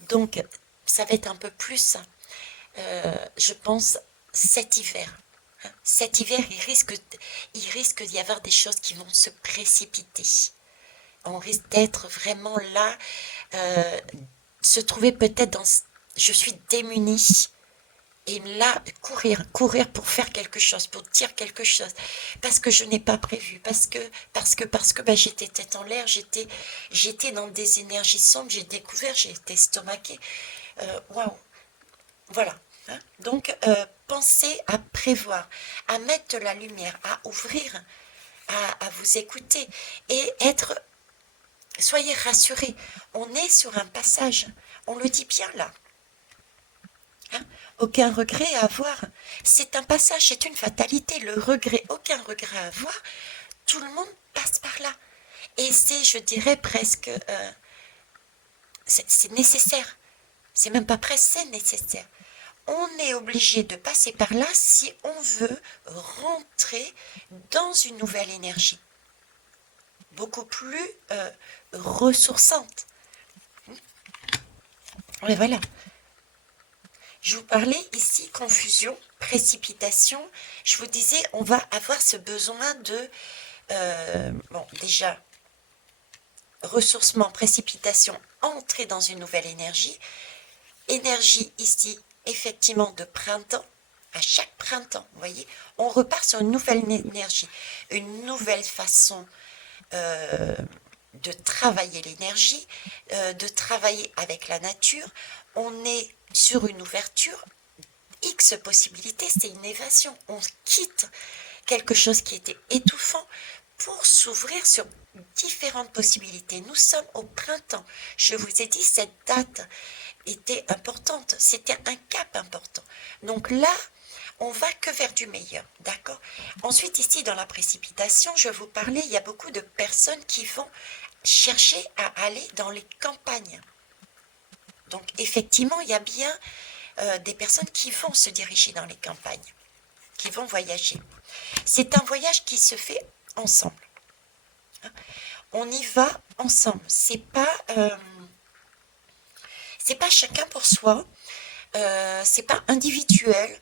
Donc, ça va être un peu plus, je pense, cet hiver. Cet hiver, il risque d'y avoir des choses qui vont se précipiter. On risque d'être vraiment là, se trouver peut-être dans... Je suis démunie. Et là, courir pour faire quelque chose, pour dire quelque chose, parce que je n'ai pas prévu, parce que ben, j'étais tête en l'air, j'étais dans des énergies sombres, j'ai découvert, j'ai été estomaquée. Waouh, voilà. Hein. Donc, pensez à prévoir, à mettre de la lumière, à ouvrir, à vous écouter et soyez rassurés. On est sur un passage, on le dit bien là. Hein, aucun regret à avoir. C'est un passage, c'est une fatalité. Le regret, aucun regret à avoir. Tout le monde passe par là. Et c'est, je dirais, presque... c'est nécessaire. C'est même pas presque, c'est nécessaire. On est obligé de passer par là si on veut rentrer dans une nouvelle énergie. Beaucoup plus ressourçante. Et voilà. Je vous parlais ici confusion, précipitation. Je vous disais, on va avoir ce besoin de, bon, déjà, ressourcement, précipitation, entrer dans une nouvelle énergie. Énergie ici, effectivement, de printemps. À chaque printemps, vous voyez, on repart sur une nouvelle énergie, une nouvelle façon de travailler l'énergie, de travailler avec la nature. On est sur une ouverture, X possibilités, c'est une évasion. On quitte quelque chose qui était étouffant pour s'ouvrir sur différentes possibilités. Nous sommes au printemps. Je vous ai dit, cette date était importante. C'était un cap important. Donc là, on va que vers du meilleur, d'accord? Ensuite, ici, dans la précipitation, je vous parlais, il y a beaucoup de personnes qui vont chercher à aller dans les campagnes. Donc, effectivement, il y a bien des personnes qui vont se diriger dans les campagnes, qui vont voyager. C'est un voyage qui se fait ensemble. On y va ensemble. C'est pas C'est pas chacun pour soi, c'est pas individuel,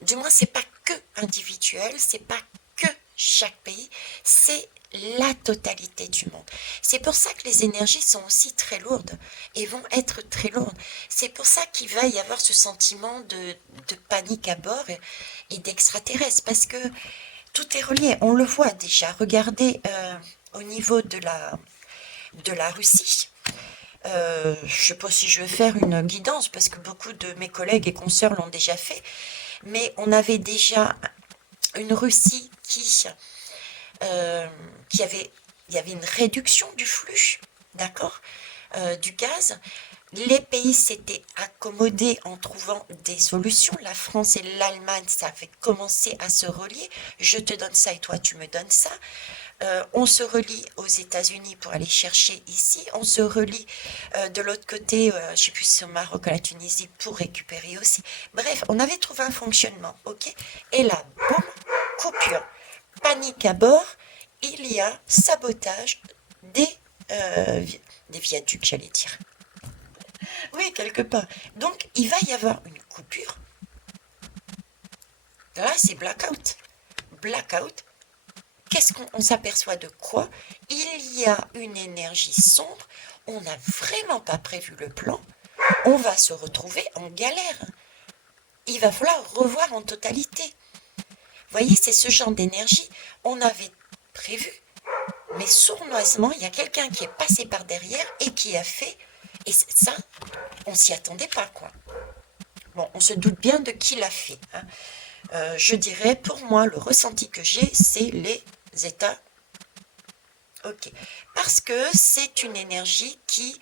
du moins c'est pas que individuel, c'est pas que chaque pays, c'est la totalité du monde. C'est pour ça que les énergies sont aussi très lourdes et vont être très lourdes. C'est pour ça qu'il va y avoir ce sentiment de panique à bord et d'extraterrestres, parce que tout est relié. On le voit déjà. Regardez au niveau de la Russie. Je ne sais pas si je vais faire une guidance parce que beaucoup de mes collègues et consoeurs l'ont déjà fait, mais on avait déjà une Russie qui avait, il y avait une réduction du flux, d'accord, du gaz. Les pays s'étaient accommodés en trouvant des solutions. La France et l'Allemagne, ça avait commencé à se relier. Je te donne ça et toi, tu me donnes ça. On se relie aux États-Unis pour aller chercher ici. On se relie de l'autre côté, je ne sais plus si au Maroc ou la Tunisie, pour récupérer aussi. Bref, on avait trouvé un fonctionnement, ok. Et là, boum, coupure. Panique à bord. Il y a sabotage euh, des viaducs, j'allais dire. Oui, quelque part. Donc, il va y avoir une coupure. Là, c'est blackout. Blackout. Qu'est-ce qu'on s'aperçoit de quoi? Il y a une énergie sombre. On n'a vraiment pas prévu le plan. On va se retrouver en galère. Il va falloir revoir en totalité. Vous voyez, c'est ce genre d'énergie. On avait prévu, mais sournoisement, il y a quelqu'un qui est passé par derrière et qui a fait. Et ça, on s'y attendait pas, quoi. Bon, on se doute bien de qui l'a fait. Hein. Je dirais, pour moi, le ressenti que j'ai, c'est les États. Ok. Parce que c'est une énergie qui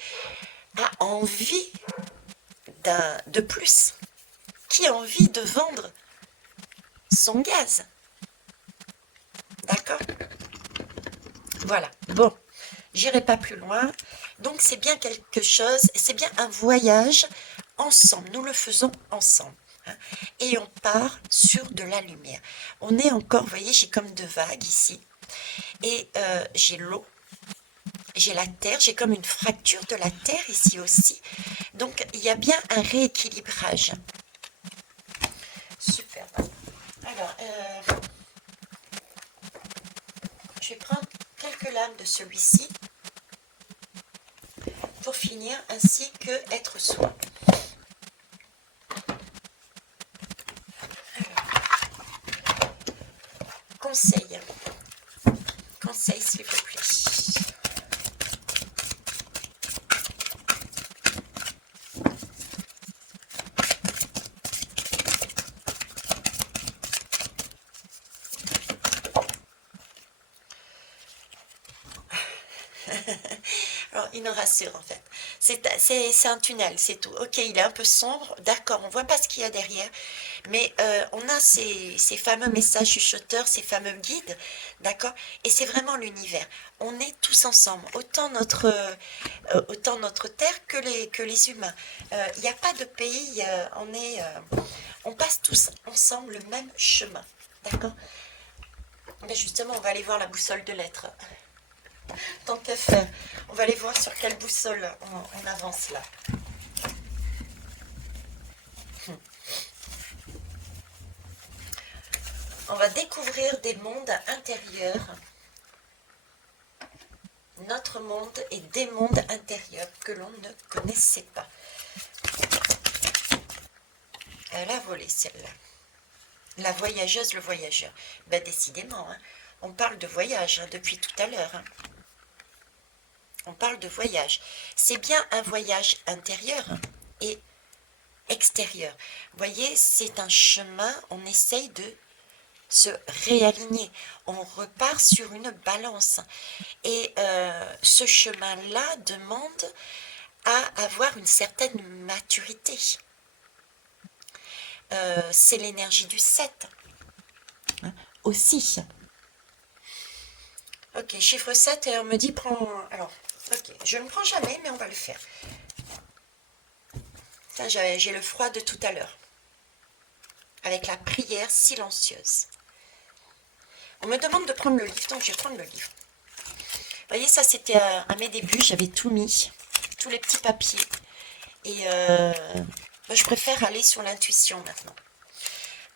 a envie de plus, qui a envie de vendre son gaz. D'accord? Voilà. Bon, j'irai pas plus loin. Donc c'est bien quelque chose, c'est bien un voyage ensemble. Nous le faisons ensemble. Hein, et on part sur de la lumière. On est encore, vous voyez, j'ai comme deux vagues ici. Et j'ai l'eau, j'ai la terre, j'ai comme une fracture de la terre ici aussi. Donc il y a bien un rééquilibrage. Super. Alors, je vais prendre quelques lames de celui-ci pour finir, ainsi que être soi. Alors, conseil. Conseil, s'il vous plaît. Alors, il nous rassure en fait. C'est un tunnel, c'est tout. Ok, il est un peu sombre, d'accord, on voit pas ce qu'il y a derrière, mais on a ces fameux messages chuchoteurs, ces fameux guides, d'accord. Et c'est vraiment l'univers. On est tous ensemble, autant notre terre que les humains. Il n'y a pas de pays, on passe tous ensemble le même chemin, d'accord. Mais justement, on va aller voir la boussole de l'être. Tant qu'à faire, on va aller voir sur quelle boussole on avance là. On va découvrir des mondes intérieurs, notre monde et des mondes intérieurs que l'on ne connaissait pas. Elle a volé celle-là. La voyageuse, le voyageur. Ben décidément, hein, on parle de voyage hein, depuis tout à l'heure. Hein. On parle de voyage. C'est bien un voyage intérieur et extérieur. Vous voyez, c'est un chemin, on essaye de se réaligner. On repart sur une balance. Et ce chemin-là demande à avoir une certaine maturité. C'est l'énergie du 7. Hein, aussi. Ok, chiffre 7, et on me dit, prends... Alors, ok, je ne prends jamais, mais on va le faire. J'ai le froid de tout à l'heure. Avec la prière silencieuse. On me demande de prendre le livre, donc je vais prendre le livre. Vous voyez, ça c'était à mes débuts, j'avais tout mis, tous les petits papiers. Et je préfère aller sur l'intuition maintenant.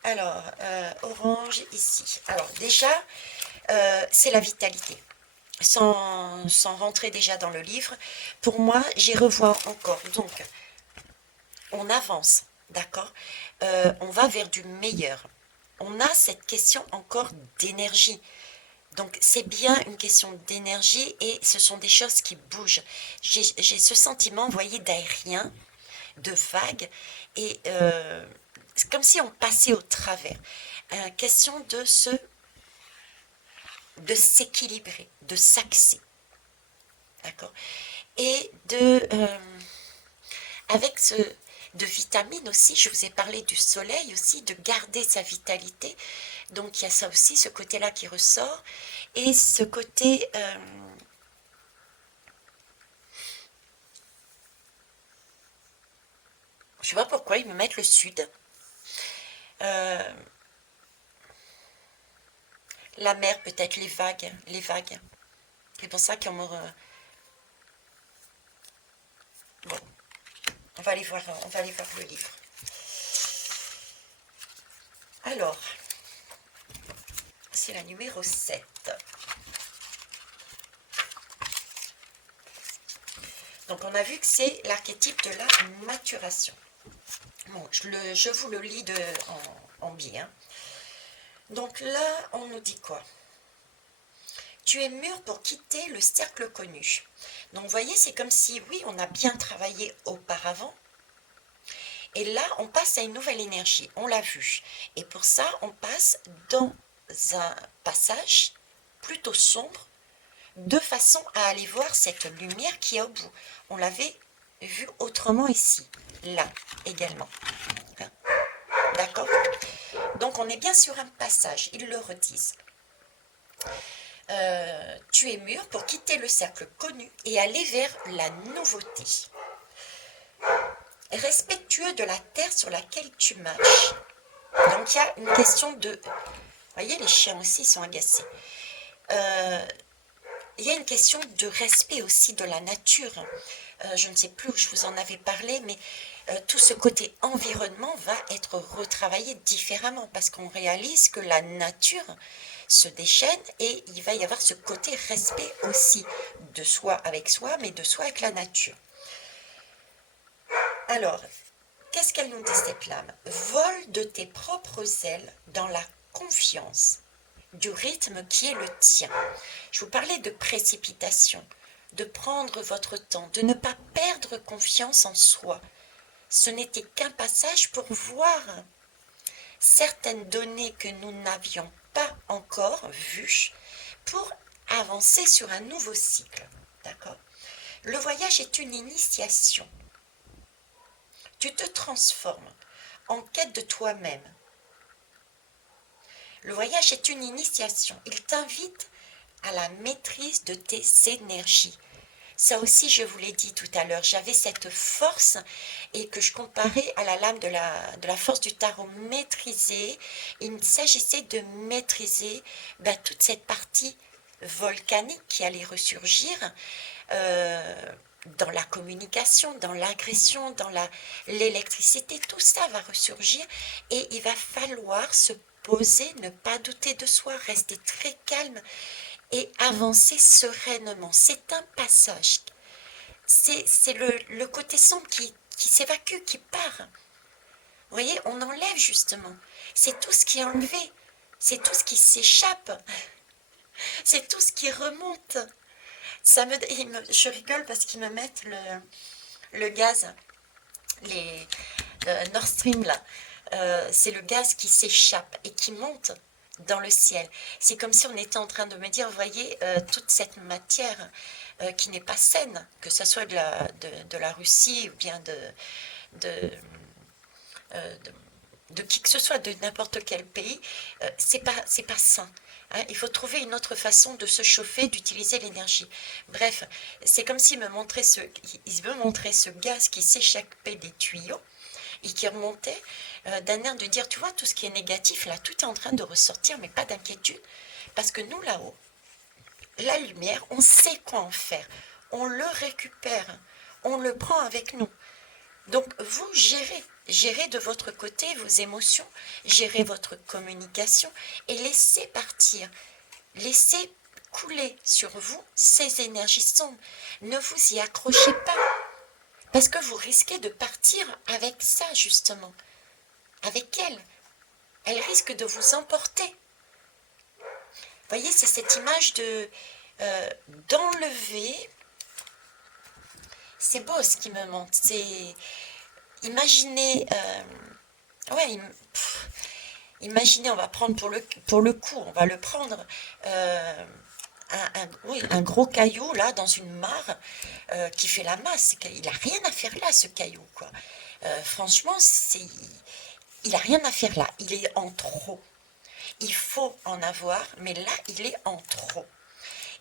Alors, orange ici. Alors déjà, c'est la vitalité. Sans rentrer déjà dans le livre, pour moi, j'y revois encore. Donc, on avance, d'accord? On va vers du meilleur. On a cette question encore d'énergie. Donc, c'est bien une question d'énergie et ce sont des choses qui bougent. J'ai ce sentiment, vous voyez, d'aérien, de vague, et c'est comme si on passait au travers. Question de s'équilibrer, de s'axer, d'accord? Et avec de vitamines aussi, je vous ai parlé du soleil aussi, de garder sa vitalité. Donc il y a ça aussi, ce côté-là qui ressort. Et ce côté... je sais pas pourquoi ils me mettent le sud. Euh, la mer, peut-être, les vagues. Les vagues. C'est pour ça qu'on me... Bon, on va aller voir le livre. Alors, c'est la numéro 7. Donc, on a vu que c'est l'archétype de la maturation. Bon, je vous le lis en bien. Donc là, on nous dit quoi? Tu es mûr pour quitter le cercle connu. Donc, vous voyez, c'est comme si, oui, on a bien travaillé auparavant. Et là, on passe à une nouvelle énergie. On l'a vu. Et pour ça, on passe dans un passage plutôt sombre, de façon à aller voir cette lumière qui est au bout. On l'avait vu autrement ici, là également. D'accord? Donc on est bien sur un passage, ils le redisent. Tu es mûr pour quitter le cercle connu et aller vers la nouveauté. Respectueux de la terre sur laquelle tu marches. Donc il y a une question de... Vous voyez, les chiens aussi sont agacés. Il y a une question de respect aussi de la nature. Je ne sais plus où je vous en avais parlé, mais tout ce côté environnement va être retravaillé différemment parce qu'on réalise que la nature se déchaîne et il va y avoir ce côté respect aussi de soi avec soi, mais de soi avec la nature. Alors, qu'est-ce qu'elle nous dit cette lame? Vole de tes propres ailes dans la confiance du rythme qui est le tien. Je vous parlais de précipitation, de prendre votre temps, de ne pas perdre confiance en soi. Ce n'était qu'un passage pour voir certaines données que nous n'avions pas encore vues pour avancer sur un nouveau cycle. D'accord? Le voyage est une initiation. Tu te transformes en quête de toi-même. Le voyage est une initiation. Il t'invite à la maîtrise de tes énergies. Ça aussi, je vous l'ai dit tout à l'heure, j'avais cette force et que je comparais à la lame de la force du tarot maîtrisée. Il s'agissait de maîtriser toute cette partie volcanique qui allait ressurgir dans la communication, dans l'agression, dans l'électricité. Tout ça va ressurgir et il va falloir se poser, ne pas douter de soi, rester très calme et avancer sereinement. C'est un passage. C'est le côté sombre qui s'évacue, qui part. Vous voyez, on enlève justement. C'est tout ce qui est enlevé. C'est tout ce qui s'échappe. C'est tout ce qui remonte. Je rigole parce qu'ils me mettent le gaz, les Nord Stream là. C'est le gaz qui s'échappe et qui monte dans le ciel. C'est comme si on était en train de me dire, vous voyez, toute cette matière qui n'est pas saine, que ce soit de la Russie ou bien de qui que ce soit, de n'importe quel pays, c'est pas sain. Hein, il faut trouver une autre façon de se chauffer, d'utiliser l'énergie. Bref, c'est comme s'il me montrait ce gaz qui s'échappait des tuyaux et qui remontait d'un air de dire, tu vois, tout ce qui est négatif, là, tout est en train de ressortir, mais pas d'inquiétude. Parce que nous, là-haut, la lumière, on sait quoi en faire. On le récupère, on le prend avec nous. Donc, vous gérez de votre côté vos émotions, gérez votre communication et laissez partir, laissez couler sur vous ces énergies sombres. Ne vous y accrochez pas, parce que vous risquez de partir avec ça, justement, avec elle. Elle risque de vous emporter. Vous voyez, c'est cette image d'enlever. C'est beau ce qui me montre. C'est imaginez, ouais, imaginez, on va prendre pour le coup, on va le prendre. Oui, un gros caillou là dans une mare qui fait la masse. Il a rien à faire là, ce caillou, quoi. Franchement, il a rien à faire là. Il est en trop. Il faut en avoir, mais là, il est en trop.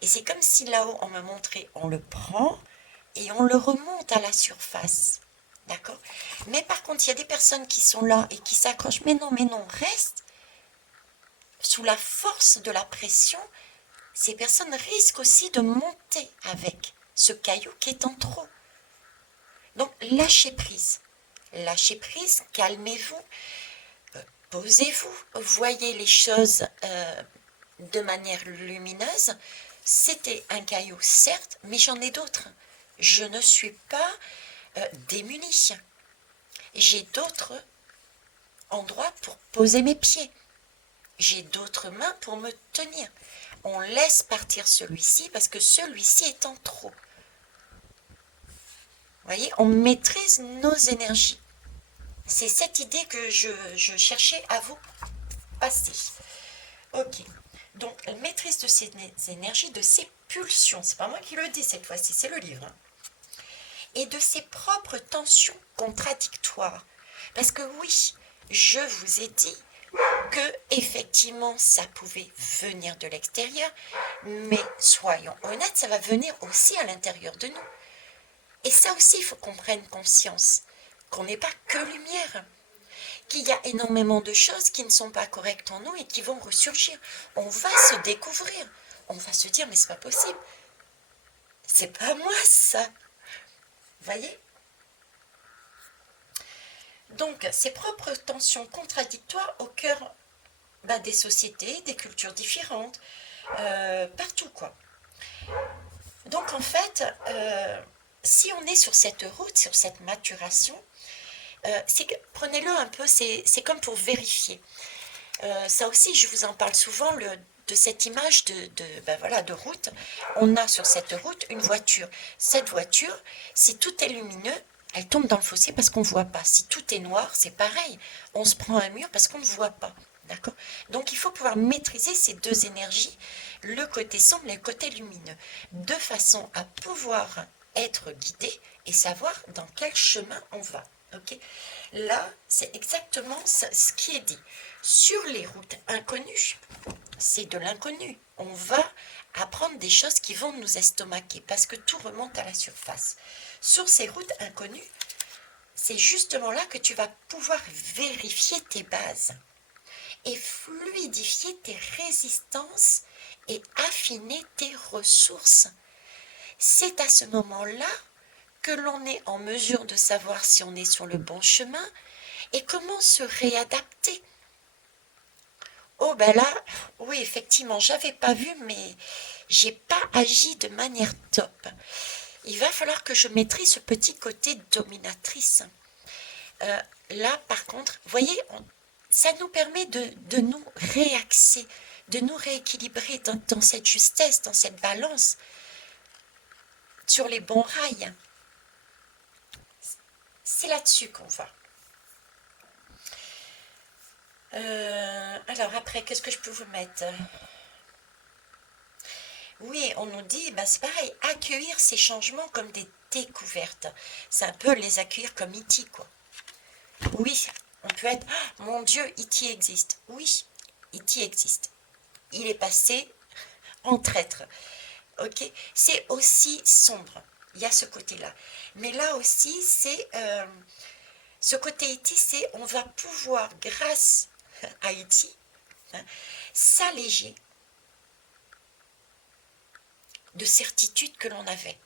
Et c'est comme si là-haut, on me montrait, on le prend et on le remonte à la surface. D'accord? Mais par contre, il y a des personnes qui sont là et qui s'accrochent. Mais non, reste. Sous la force de la pression, ces personnes risquent aussi de monter avec ce caillou qui est en trop. Donc, lâchez prise. Lâchez prise, calmez-vous, posez-vous, voyez les choses de manière lumineuse. C'était un caillou, certes, mais j'en ai d'autres. Je ne suis pas démunie. J'ai d'autres endroits pour poser mes pieds. J'ai d'autres mains pour me tenir. On laisse partir celui-ci parce que celui-ci est en trop. Vous voyez, on maîtrise nos énergies. C'est cette idée que je cherchais à vous passer. Ok. Donc, maîtrise de ces énergies, de ces pulsions. C'est pas moi qui le dis cette fois-ci, c'est le livre. Hein. Et de ses propres tensions contradictoires. Parce que oui, je vous ai dit que effectivement ça pouvait venir de l'extérieur, mais soyons honnêtes, ça va venir aussi à l'intérieur de nous. Et ça aussi, il faut qu'on prenne conscience, qu'on n'est pas que lumière, qu'il y a énormément de choses qui ne sont pas correctes en nous et qui vont ressurgir. On va se découvrir, on va se dire mais c'est pas possible, c'est pas moi ça. Vous voyez? Donc, ces propres tensions contradictoires au cœur des sociétés, des cultures différentes, partout quoi. Donc en fait, si on est sur cette route, sur cette maturation, prenez-le un peu, c'est comme pour vérifier. Ça aussi, je vous en parle souvent, de cette image de route. On a sur cette route une voiture. Cette voiture, si tout est lumineux, elle tombe dans le fossé parce qu'on ne voit pas. Si tout est noir, c'est pareil. On se prend un mur parce qu'on ne voit pas. D'accord? Donc il faut pouvoir maîtriser ces deux énergies, le côté sombre et le côté lumineux, de façon à pouvoir être guidé et savoir dans quel chemin on va. Okay? Là, c'est exactement ce qui est dit. Sur les routes inconnues, c'est de l'inconnu. On va apprendre des choses qui vont nous estomaquer parce que tout remonte à la surface. Sur ces routes inconnues, c'est justement là que tu vas pouvoir vérifier tes bases et fluidifier tes résistances et affiner tes ressources. C'est à ce moment-là que l'on est en mesure de savoir si on est sur le bon chemin et comment se réadapter. Oh ben là, oui effectivement, j'avais pas vu, mais j'ai pas agi de manière top. Il va falloir que je maîtrise ce petit côté dominatrice. Là, par contre, vous voyez, ça nous permet de nous réaxer, de nous rééquilibrer dans cette justesse, dans cette balance, sur les bons rails. C'est là-dessus qu'on va. Alors après, qu'est-ce que je peux vous mettre? Oui, on nous dit, c'est pareil, accueillir ces changements comme des découvertes. C'est un peu les accueillir comme E.T., quoi. Oui, on peut être, oh, mon Dieu, E.T. existe. Oui, E.T. existe. Il est passé en traître. Ok, c'est aussi sombre. Il y a ce côté-là. Mais là aussi, c'est ce côté E.T., c'est on va pouvoir, grâce à E.T., s'alléger de certitudes que l'on avait.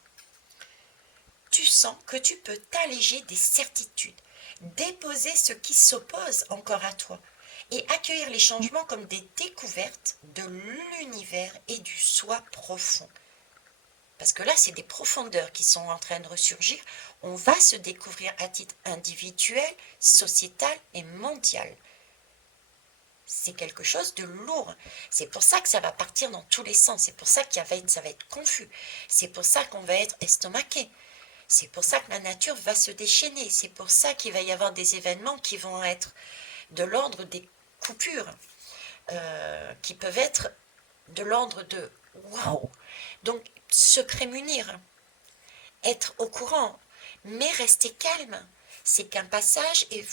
tu sens que tu peux t'alléger des certitudes, déposer ce qui s'oppose encore à toi et accueillir les changements comme des découvertes de l'univers et du soi profond. Parce que là, c'est des profondeurs qui sont en train de ressurgir. On va se découvrir à titre individuel, sociétal et mondial. C'est quelque chose de lourd. C'est pour ça que ça va partir dans tous les sens. C'est pour ça que ça va être confus. C'est pour ça qu'on va être estomaqué. C'est pour ça que la nature va se déchaîner. C'est pour ça qu'il va y avoir des événements qui vont être de l'ordre des coupures, qui peuvent être de l'ordre de waouh. Donc, se prémunir, être au courant, mais rester calme. C'est qu'un passage et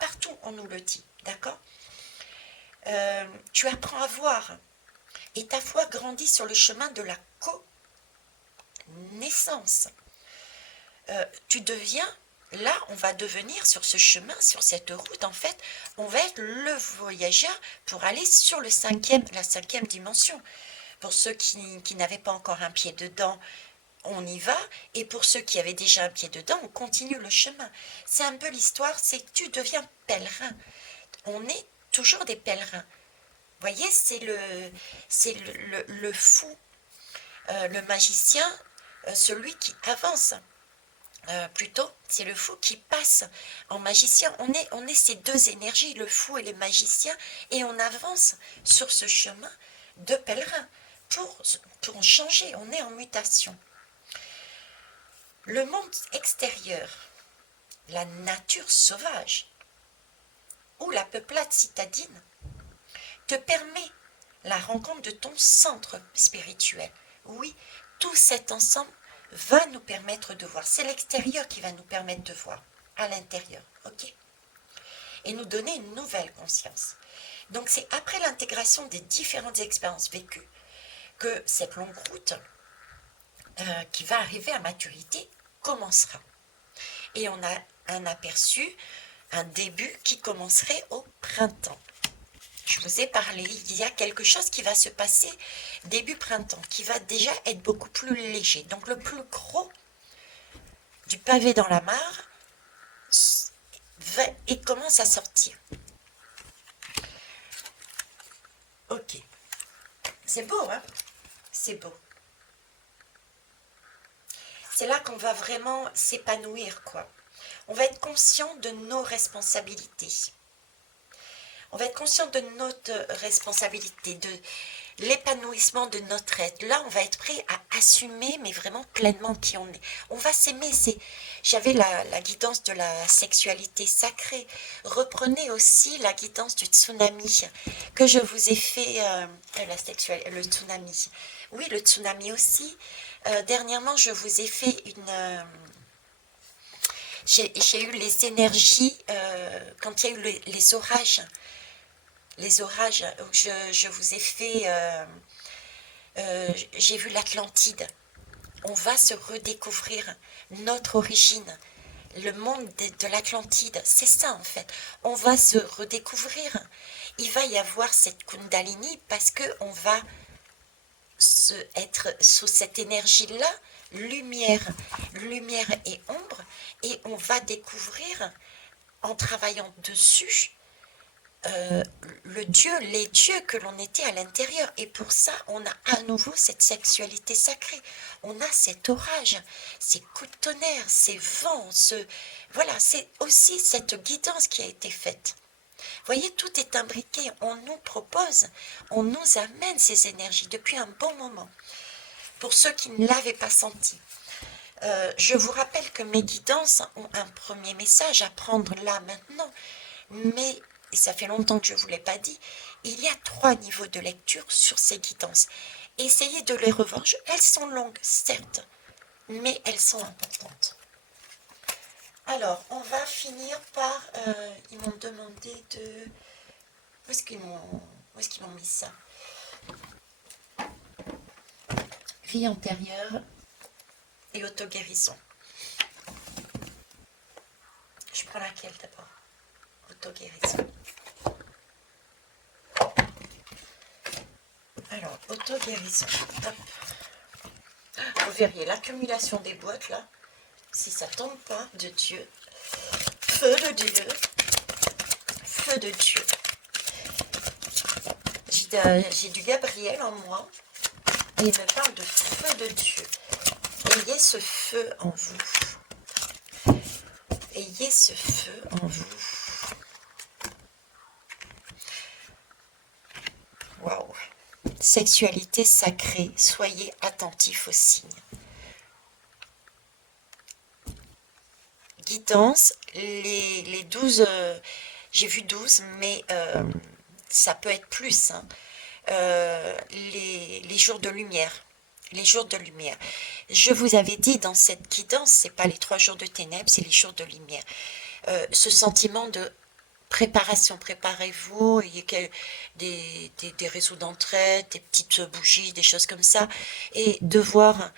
partout on nous le dit, d'accord? Tu apprends à voir et ta foi grandit sur le chemin de la connaissance. Tu deviens, là on va devenir sur ce chemin, sur cette route en fait, on va être le voyageur pour aller sur la cinquième dimension. Pour ceux qui n'avaient pas encore un pied dedans, on y va, et pour ceux qui avaient déjà un pied dedans, on continue le chemin. C'est un peu l'histoire, c'est que tu deviens pèlerin. On est toujours des pèlerins. Vous voyez, c'est le fou, le magicien, celui qui avance. Plutôt, c'est le fou qui passe en magicien. On est ces deux énergies, le fou et le magicien, et on avance sur ce chemin de pèlerin pour changer. On est en mutation. Le monde extérieur, la nature sauvage ou la peuplade citadine te permet la rencontre de ton centre spirituel. Oui, tout cet ensemble va nous permettre de voir. C'est l'extérieur qui va nous permettre de voir à l'intérieur, ok? Et nous donner une nouvelle conscience. Donc c'est après l'intégration des différentes expériences vécues que cette longue route qui va arriver à maturité commencera. Et on a un aperçu, un début qui commencerait au printemps. Je vous ai parlé, il y a quelque chose qui va se passer début printemps, qui va déjà être beaucoup plus léger. Donc le plus gros du pavé dans la mare et commence à sortir. Ok. C'est beau, hein? C'est beau. C'est là qu'on va vraiment s'épanouir, quoi. On va être conscient de nos responsabilités. On va être conscient de notre responsabilité, de l'épanouissement de notre être. Là, on va être prêt à assumer, mais vraiment pleinement qui on est. On va s'aimer. J'avais la guidance de la sexualité sacrée. Reprenez aussi la guidance du tsunami que je vous ai fait, le tsunami. Oui, le tsunami aussi. Dernièrement, je vous ai fait une... j'ai eu les énergies quand il y a eu les orages. Les orages, je vous ai fait... j'ai vu l'Atlantide. On va se redécouvrir notre origine, le monde de l'Atlantide. C'est ça en fait. On va se redécouvrir. Il va y avoir cette Kundalini parce qu'on va être sous cette énergie-là, lumière et ombre, et on va découvrir en travaillant dessus les dieux que l'on était à l'intérieur. Et pour ça, on a à nouveau cette sexualité sacrée. On a cet orage, ces coups de tonnerre, ces vents, voilà, c'est aussi cette guidance qui a été faite. Vous voyez, tout est imbriqué. On nous propose, on nous amène ces énergies depuis un bon moment. Pour ceux qui ne l'avaient pas senti, je vous rappelle que mes guidances ont un premier message à prendre là maintenant, mais et ça fait longtemps que je ne vous l'ai pas dit, il y a 3 niveaux de lecture sur ces guidances. Essayez de les revoir. Elles sont longues, certes, mais elles sont importantes. Alors, on va finir par... ils m'ont demandé de... Où est-ce qu'ils m'ont mis ça? Vie antérieure et auto-guérison. Je prends laquelle d'abord? Auto-guérison. Alors, auto-guérison. Vous verriez l'accumulation des boîtes là. si ça tombe pas, de Dieu. Feu de Dieu. Feu de Dieu. J'ai du Gabriel en moi. Et il me parle de feu de Dieu. Ayez ce feu en vous. Ayez ce feu en vous. Waouh. Sexualité sacrée. Soyez attentifs aux signes. Guidance, les 12, j'ai vu 12, mais ça peut être plus, hein. Les jours de lumière. Les jours de lumière. Je vous avais dit dans cette guidance, c'est pas les 3 jours de ténèbres, c'est les jours de lumière. Ce sentiment de préparation, préparez-vous, il y a des réseaux d'entraide, des petites bougies, des choses comme ça, et de voir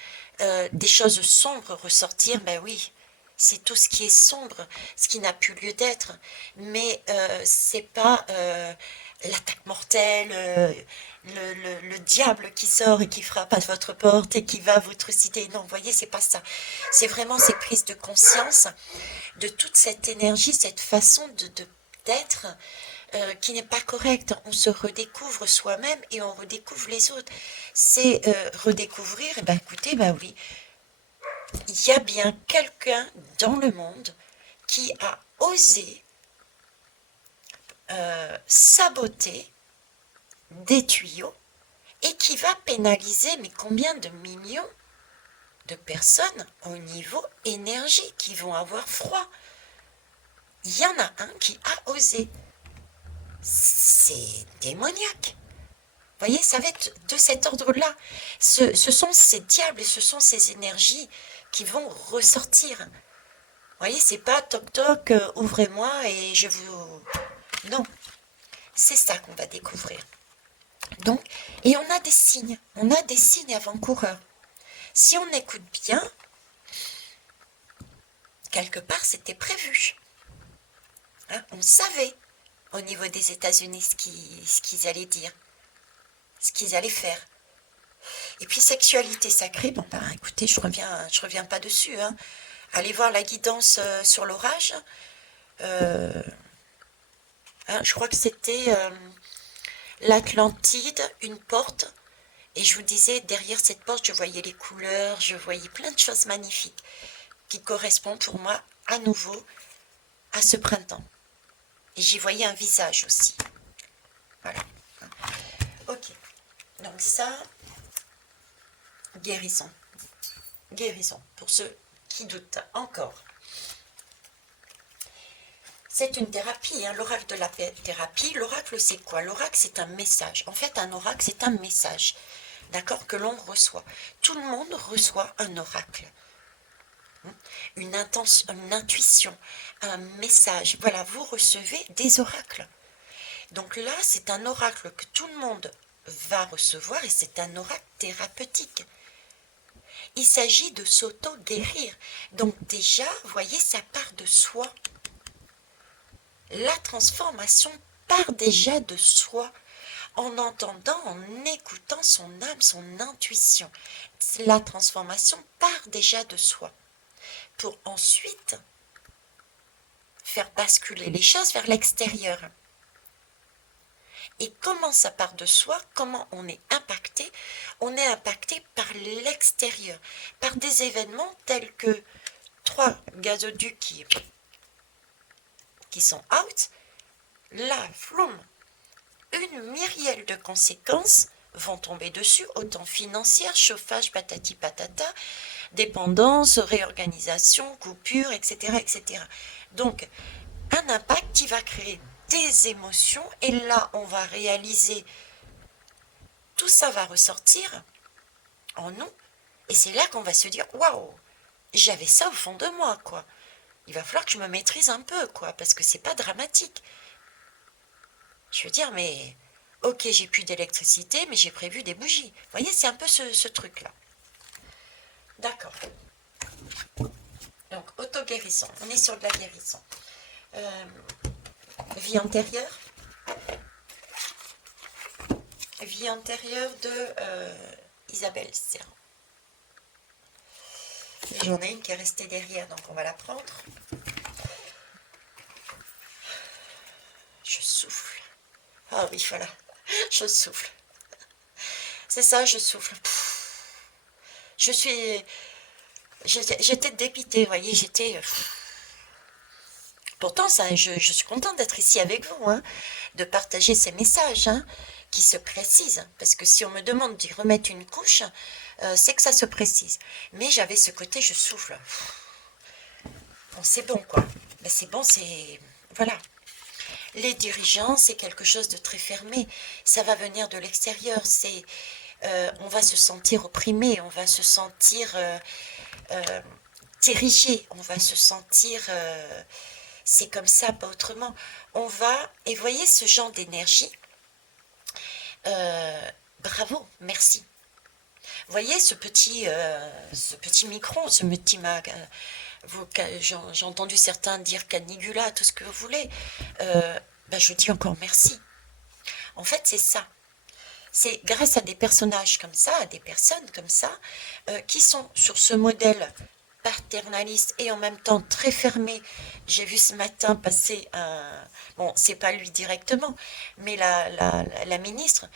des choses sombres ressortir, ben oui, c'est tout ce qui est sombre, ce qui n'a plus lieu d'être, mais c'est pas l'attaque mortelle, le diable qui sort et qui frappe à votre porte et qui va vous trucider. Non, vous voyez, c'est pas ça. C'est vraiment ces prises de conscience de toute cette énergie, cette façon d'être qui n'est pas correcte. On se redécouvre soi-même et on redécouvre les autres. C'est redécouvrir, et ben écoutez, ben oui, il y a bien quelqu'un dans le monde qui a osé saboter des tuyaux et qui va pénaliser, mais combien de millions de personnes au niveau énergie qui vont avoir froid. Il y en a un qui a osé. C'est démoniaque. Vous voyez, ça va être de cet ordre-là. Ce sont ces diables et ce sont ces énergies qui vont ressortir. Vous voyez, c'est pas toc toc, ouvrez-moi et je vous... Non, c'est ça qu'on va découvrir. Donc, et on a des signes avant-coureurs. Si on écoute bien, quelque part c'était prévu. Hein, on savait au niveau des États-Unis ce qu'ils allaient dire, ce qu'ils allaient faire. Et puis sexualité sacrée, bon ben écoutez, je reviens pas dessus. Hein. Allez voir la guidance sur l'orage. Hein, je crois que c'était l'Atlantide, une porte. Et je vous disais, derrière cette porte, je voyais les couleurs, je voyais plein de choses magnifiques qui correspondent pour moi à nouveau à ce printemps. Et j'y voyais un visage aussi. Voilà. Ok. Donc ça, guérison. Guérison. Pour ceux qui doutent encore. C'est une thérapie, hein, l'oracle de la thérapie. L'oracle, c'est quoi? L'oracle, c'est un message. En fait, un oracle, c'est un message, d'accord, que l'on reçoit. Tout le monde reçoit un oracle. Une intuition, un message. Voilà, vous recevez des oracles. Donc là, c'est un oracle que tout le monde va recevoir et c'est un oracle thérapeutique. Il s'agit de s'auto-guérir. Donc déjà, vous voyez, ça part de soi. La transformation part déjà de soi, en entendant, en écoutant son âme, son intuition. La transformation part déjà de soi, pour ensuite faire basculer les choses vers l'extérieur. Et comment ça part de soi? Comment on est impacté? On est impacté par l'extérieur, par des événements tels que 3 gazoducs qui sont out. Là, floum, une myriade de conséquences vont tomber dessus, autant financières, chauffage, patati patata, dépendance, réorganisation, coupure, etc., etc. Donc, un impact qui va créer des émotions, et là, on va réaliser, tout ça va ressortir en nous, et c'est là qu'on va se dire, waouh, j'avais ça au fond de moi, quoi. Il va falloir que je me maîtrise un peu, quoi, parce que c'est pas dramatique. Je veux dire, mais ok, j'ai plus d'électricité, mais j'ai prévu des bougies. Vous voyez, c'est un peu ce truc-là. D'accord. Donc, auto-guérison. On est sur de la guérison. Vie antérieure. Vie antérieure de Isabelle Serrand. J'en ai une qui est restée derrière, donc on va la prendre. Je souffle. Ah oui, voilà. Je souffle. C'est ça, je souffle. Je suis... J'étais dépitée, vous voyez, j'étais... Pourtant, ça, je suis contente d'être ici avec vous, hein, de partager ces messages, hein, qui se précisent. Parce que si on me demande d'y remettre une couche, c'est que ça se précise. Mais j'avais ce côté, je souffle. Bon, c'est bon, quoi. Ben, c'est bon, c'est... Voilà. Les dirigeants, c'est quelque chose de très fermé. Ça va venir de l'extérieur. C'est... on va se sentir opprimé, on va se sentir dirigé, on va se sentir... c'est comme ça, pas autrement. On va... Et voyez ce genre d'énergie. Bravo, merci. Voyez ce petit micron, ce petit mag. J'ai entendu certains dire canigula, tout ce que vous voulez. Ben je dis encore merci. En fait, c'est ça. C'est grâce à des personnages comme ça, à des personnes comme ça, qui sont sur ce modèle paternaliste et en même temps très fermé. J'ai vu ce matin passer un... Bon, c'est pas lui directement, mais la ministre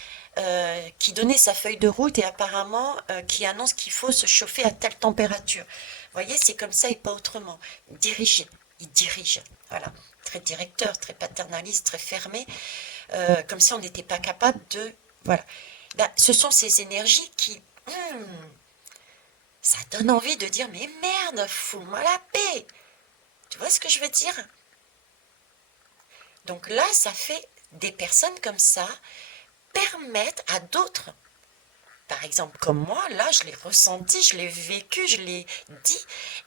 qui donnait sa feuille de route et apparemment qui annonce qu'il faut se chauffer à telle température. Vous voyez, c'est comme ça et pas autrement. Il dirige, voilà. Très directeur, très paternaliste, très fermé, comme si on n'était pas capable de... Voilà. Ben, ce sont ces énergies qui... ça donne envie de dire, mais merde, fous-moi la paix. Tu vois ce que je veux dire? Donc là, ça fait des personnes comme ça permettent à d'autres, par exemple comme moi, là, je l'ai ressenti, je l'ai vécu, je l'ai dit,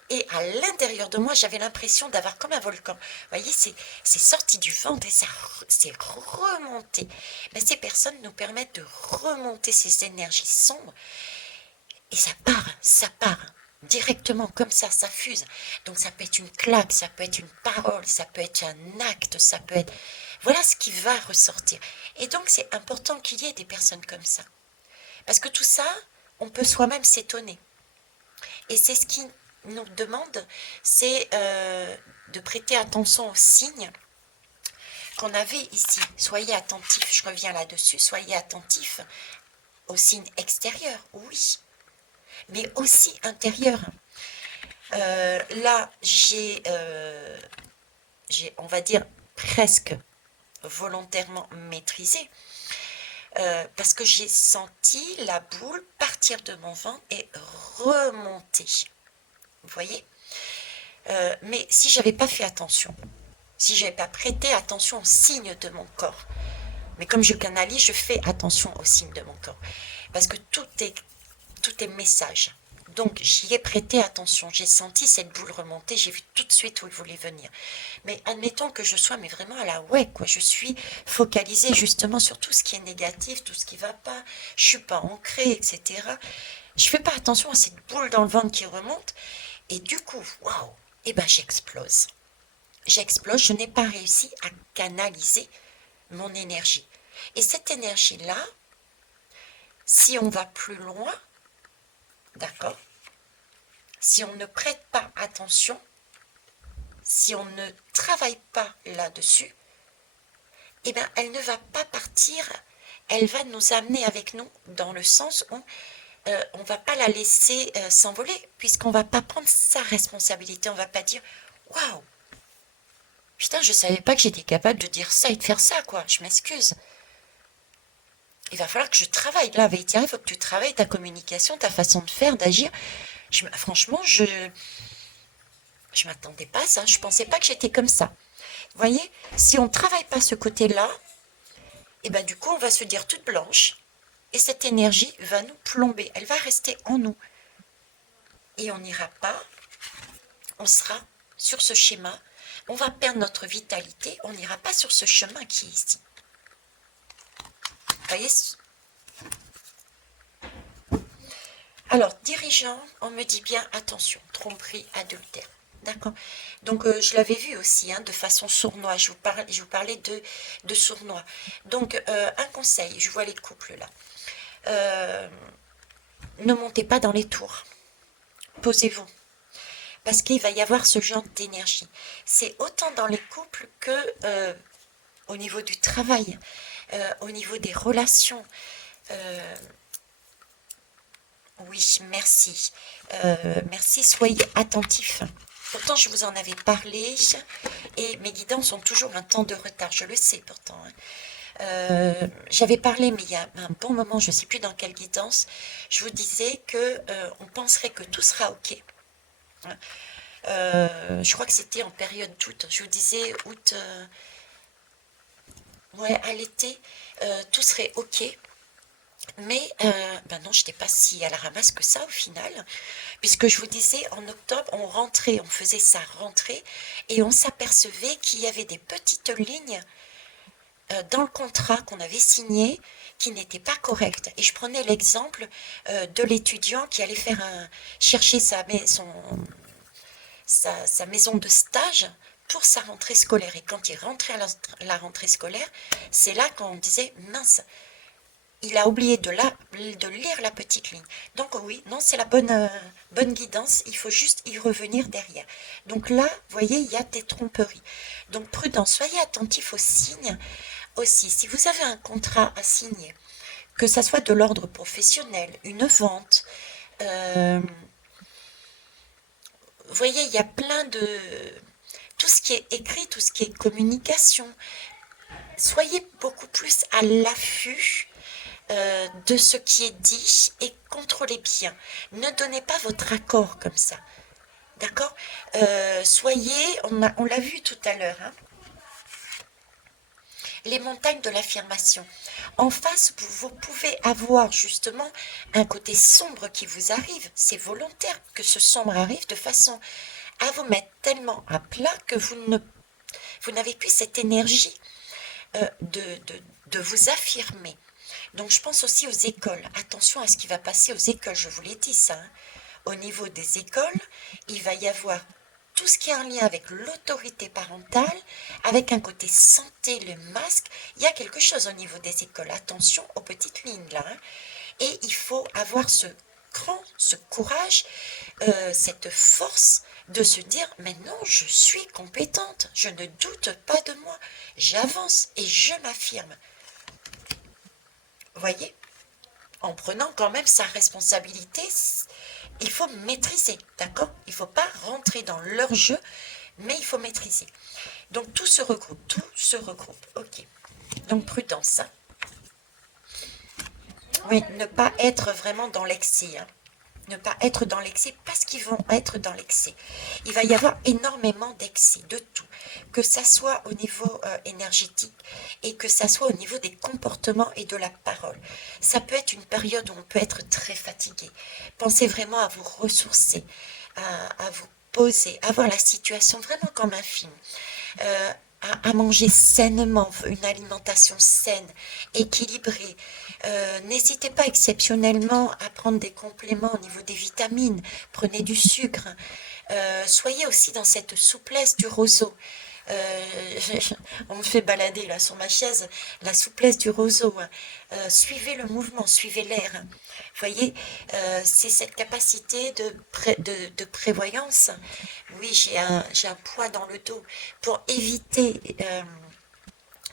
et à l'intérieur de moi, j'avais l'impression d'avoir comme un volcan. Vous voyez, c'est sorti du ventre et ça c'est remonté. Mais ces personnes nous permettent de remonter ces énergies sombres, et ça part. Directement, comme ça fuse. Donc ça peut être une claque, ça peut être une parole, ça peut être un acte, ça peut être... Voilà ce qui va ressortir. Et donc c'est important qu'il y ait des personnes comme ça. Parce que tout ça, on peut soi-même s'étonner. Et c'est ce qui nous demande, c'est de prêter attention aux signes qu'on avait ici. Soyez attentifs, je reviens là-dessus, soyez attentifs aux signes extérieurs, oui, mais aussi intérieurs. Là, j'ai, on va dire, presque volontairement maîtrisé, parce que j'ai senti la boule partir de mon ventre et remonter. Vous voyez? Mais si j'avais pas fait attention, si j'avais pas prêté attention aux signes de mon corps, mais comme je canalise, je fais attention aux signes de mon corps, parce que tout est message. Donc j'y ai prêté attention, j'ai senti cette boule remonter, j'ai vu tout de suite où il voulait venir. Mais admettons que je sois mais vraiment à la ouais, quoi. Je suis focalisée justement sur tout ce qui est négatif, tout ce qui ne va pas, je suis pas ancrée, etc. Je fais pas attention à cette boule dans le ventre qui remonte, et du coup, waouh, et ben j'explose. J'explose, je n'ai pas réussi à canaliser mon énergie. Et cette énergie-là, si on va plus loin, d'accord, si on ne prête pas attention, si on ne travaille pas là-dessus, eh bien, elle ne va pas partir, elle va nous amener avec nous dans le sens où on ne va pas la laisser s'envoler, puisqu'on ne va pas prendre sa responsabilité, on ne va pas dire « Waouh, putain, je ne savais pas que j'étais capable de dire ça et de faire ça, quoi, je m'excuse. » Il va falloir que je travaille là, Vétière, il faut que tu travailles ta communication, ta façon de faire, d'agir. Franchement, je m'attendais pas à ça, je pensais pas que j'étais comme ça. Vous voyez, si on ne travaille pas ce côté-là, et ben du coup, on va se dire toute blanche, et cette énergie va nous plomber, elle va rester en nous. Et on n'ira pas, on sera sur ce schéma, on va perdre notre vitalité, on n'ira pas sur ce chemin qui est ici. Vous voyez? Alors, dirigeant, on me dit bien, attention, tromperie, adultère. D'accord. Donc, je l'avais vu aussi, hein, de façon sournois. Je vous parlais de sournois. Donc, un conseil, je vois les couples là. Ne montez pas dans les tours. Posez-vous. parce qu'il va y avoir ce genre d'énergie. C'est autant dans les couples que au niveau du travail, au niveau des relations. Euh, oui, merci. Merci, soyez attentifs. Pourtant, je vous en avais parlé et mes guidances ont toujours un temps de retard, je le sais pourtant. Hein. J'avais parlé, mais il y a un bon moment, je ne sais plus dans quelle guidance, je vous disais que on penserait que tout sera OK. Hein. Je crois que c'était en période d'août. Je vous disais août, ouais, à l'été, tout serait OK. Mais ben non, je n'étais pas si à la ramasse que ça au final, puisque je vous disais, en octobre, on rentrait, on faisait sa rentrée, et on s'apercevait qu'il y avait des petites lignes dans le contrat qu'on avait signé qui n'étaient pas correctes. Et je prenais l'exemple de l'étudiant qui allait chercher sa maison de stage pour sa rentrée scolaire. Et quand il rentrait à la rentrée scolaire, c'est là qu'on disait, mince, il a oublié de lire la petite ligne. Donc oui, non, c'est la bonne guidance, il faut juste y revenir derrière. Donc là, vous voyez, il y a des tromperies. Donc prudence, soyez attentifs aux signes aussi. Si vous avez un contrat à signer, que ça soit de l'ordre professionnel, une vente, vous voyez, il y a plein de... Tout ce qui est écrit, tout ce qui est communication, soyez beaucoup plus à l'affût de ce qui est dit et contrôlez bien. Ne donnez pas votre accord comme ça. D'accord. Soyez, on l'a vu tout à l'heure, hein, les montagnes de l'affirmation. En face, vous pouvez avoir justement un côté sombre qui vous arrive. C'est volontaire que ce sombre arrive de façon à vous mettre tellement à plat que vous n'avez plus cette énergie de vous affirmer. Donc je pense aussi aux écoles. Attention à ce qui va passer aux écoles, je vous l'ai dit ça. Hein. Au niveau des écoles, il va y avoir tout ce qui est en lien avec l'autorité parentale, avec un côté santé, le masque. Il y a quelque chose au niveau des écoles. Attention aux petites lignes là. Hein. Et il faut avoir ce courage, cette force de se dire, mais non, je suis compétente, je ne doute pas de moi, j'avance et je m'affirme. Vous voyez, en prenant quand même sa responsabilité, il faut maîtriser, d'accord? Il ne faut pas rentrer dans leur jeu, mais il faut maîtriser. Donc tout se regroupe, ok. Donc prudence. Hein. Oui, ne pas être vraiment dans l'excès. Hein. Ne pas être dans l'excès parce qu'ils vont être dans l'excès. Il va y avoir énormément d'excès, de tout. Que ça soit au niveau énergétique et que ça soit au niveau des comportements et de la parole. Ça peut être une période où on peut être très fatigué. Pensez vraiment à vous ressourcer, à vous poser, à voir la situation vraiment comme un film. À manger sainement, une alimentation saine, équilibrée. N'hésitez pas exceptionnellement à prendre des compléments au niveau des vitamines. Prenez du sucre. Soyez aussi dans cette souplesse du roseau. On me fait balader là sur ma chaise, la souplesse du roseau. Hein. Suivez le mouvement, suivez l'air. Hein. Voyez, c'est cette capacité de prévoyance. Oui, j'ai un poids dans le dos pour éviter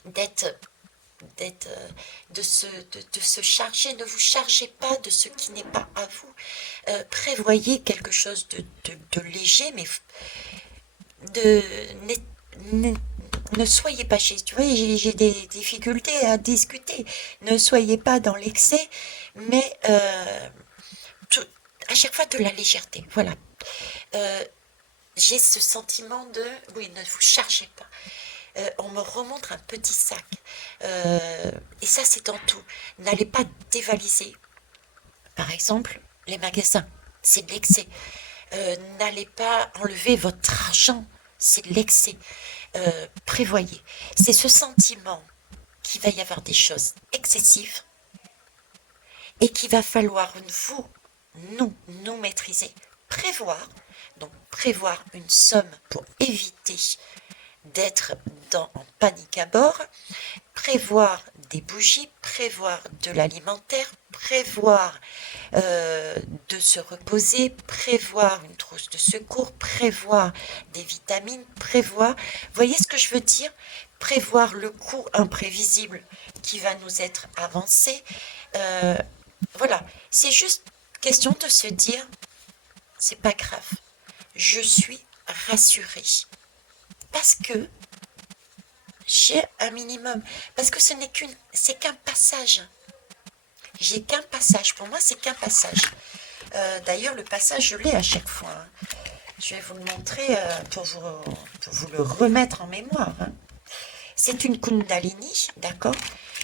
d'être de se charger. Ne vous chargez pas de ce qui n'est pas à vous. Prévoyez quelque chose de léger, mais de ne soyez pas chez... Tu vois, j'ai des difficultés à discuter. Ne soyez pas dans l'excès, mais à chaque fois de la légèreté. Voilà. J'ai ce sentiment de... Oui, ne vous chargez pas. On me remonte un petit sac. Et ça, c'est dans tout. N'allez pas dévaliser. Par exemple, les magasins. C'est de l'excès. N'allez pas enlever votre argent. C'est de l'excès. Prévoyez. C'est ce sentiment qu'il va y avoir des choses excessives et qu'il va falloir nous maîtriser. Prévoir. Donc, prévoir une somme pour éviter d'être en panique à bord, prévoir des bougies, prévoir de l'alimentaire, prévoir de se reposer, prévoir une trousse de secours, prévoir des vitamines, prévoir, voyez ce que je veux dire? Prévoir le coût imprévisible qui va nous être avancé. Voilà, c'est juste question de se dire, c'est pas grave, je suis rassurée parce que j'ai un minimum, parce que c'est qu'un passage. J'ai qu'un passage, pour moi c'est qu'un passage. D'ailleurs le passage je l'ai à chaque fois. Hein. Je vais vous le montrer pour vous le remettre en mémoire. Hein. C'est une Kundalini, d'accord?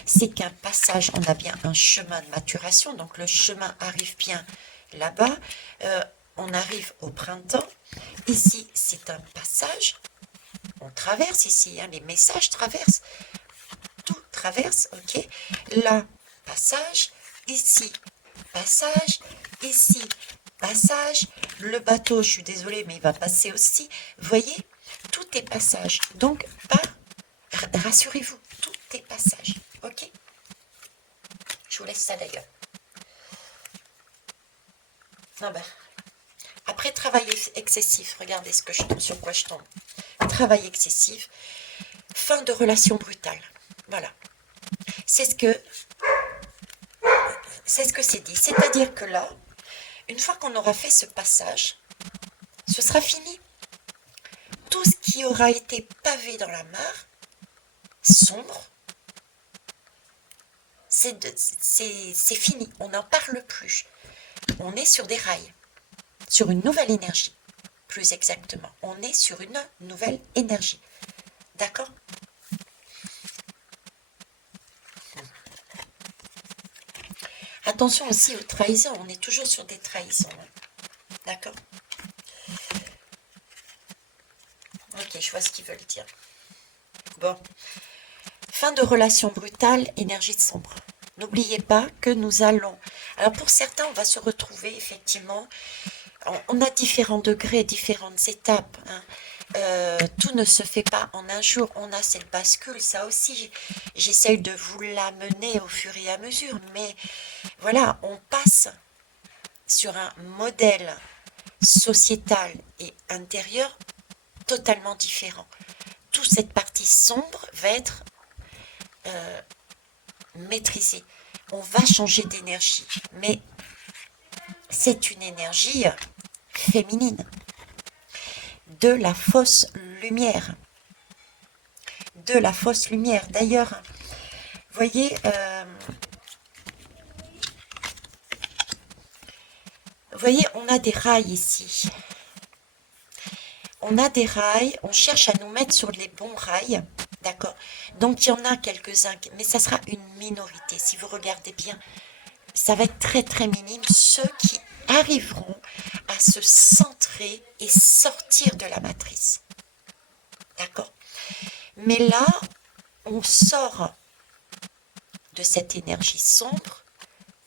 C'est qu'un passage, on a bien un chemin de maturation, donc le chemin arrive bien là-bas. On arrive au printemps. Ici, c'est un passage. On traverse ici, hein, les messages traversent. Tout traverse, ok? Là, passage. Ici, passage. Ici, passage. Le bateau, je suis désolée, mais il va passer aussi. Vous voyez? Tout est passage. Donc, rassurez-vous, tout est passage. Ok? Je vous laisse ça d'ailleurs. Non, ben, après travail excessif, regardez sur quoi je tombe. Travail excessif, fin de relation brutale. Voilà. C'est ce que c'est dit. C'est-à-dire que là, une fois qu'on aura fait ce passage, ce sera fini. Tout ce qui aura été pavé dans la mare, sombre, c'est fini. On n'en parle plus. On est sur des rails, sur une nouvelle énergie. Plus exactement, on est sur une nouvelle énergie. D'accord? Attention aussi aux trahisons, on est toujours sur des trahisons. Hein. D'accord? Ok, je vois ce qu'ils veulent dire. Bon. Fin de relation brutale, énergie sombre. N'oubliez pas que nous allons... Alors pour certains, on va se retrouver effectivement... On a différents degrés, différentes étapes. Hein. Tout ne se fait pas en un jour. On a cette bascule, ça aussi. J'essaye de vous l'amener au fur et à mesure. Mais voilà, on passe sur un modèle sociétal et intérieur totalement différent. Toute cette partie sombre va être maîtrisée. On va changer d'énergie. Mais c'est une énergie féminine. De la fausse lumière. De la fausse lumière. D'ailleurs, voyez, on a des rails ici. On a des rails, on cherche à nous mettre sur les bons rails, d'accord? Donc il y en a quelques-uns, mais ça sera une minorité. Si vous regardez bien, ça va être très très minime, ceux qui arriveront à se centrer et sortir de la matrice. D'accord? Mais là, on sort de cette énergie sombre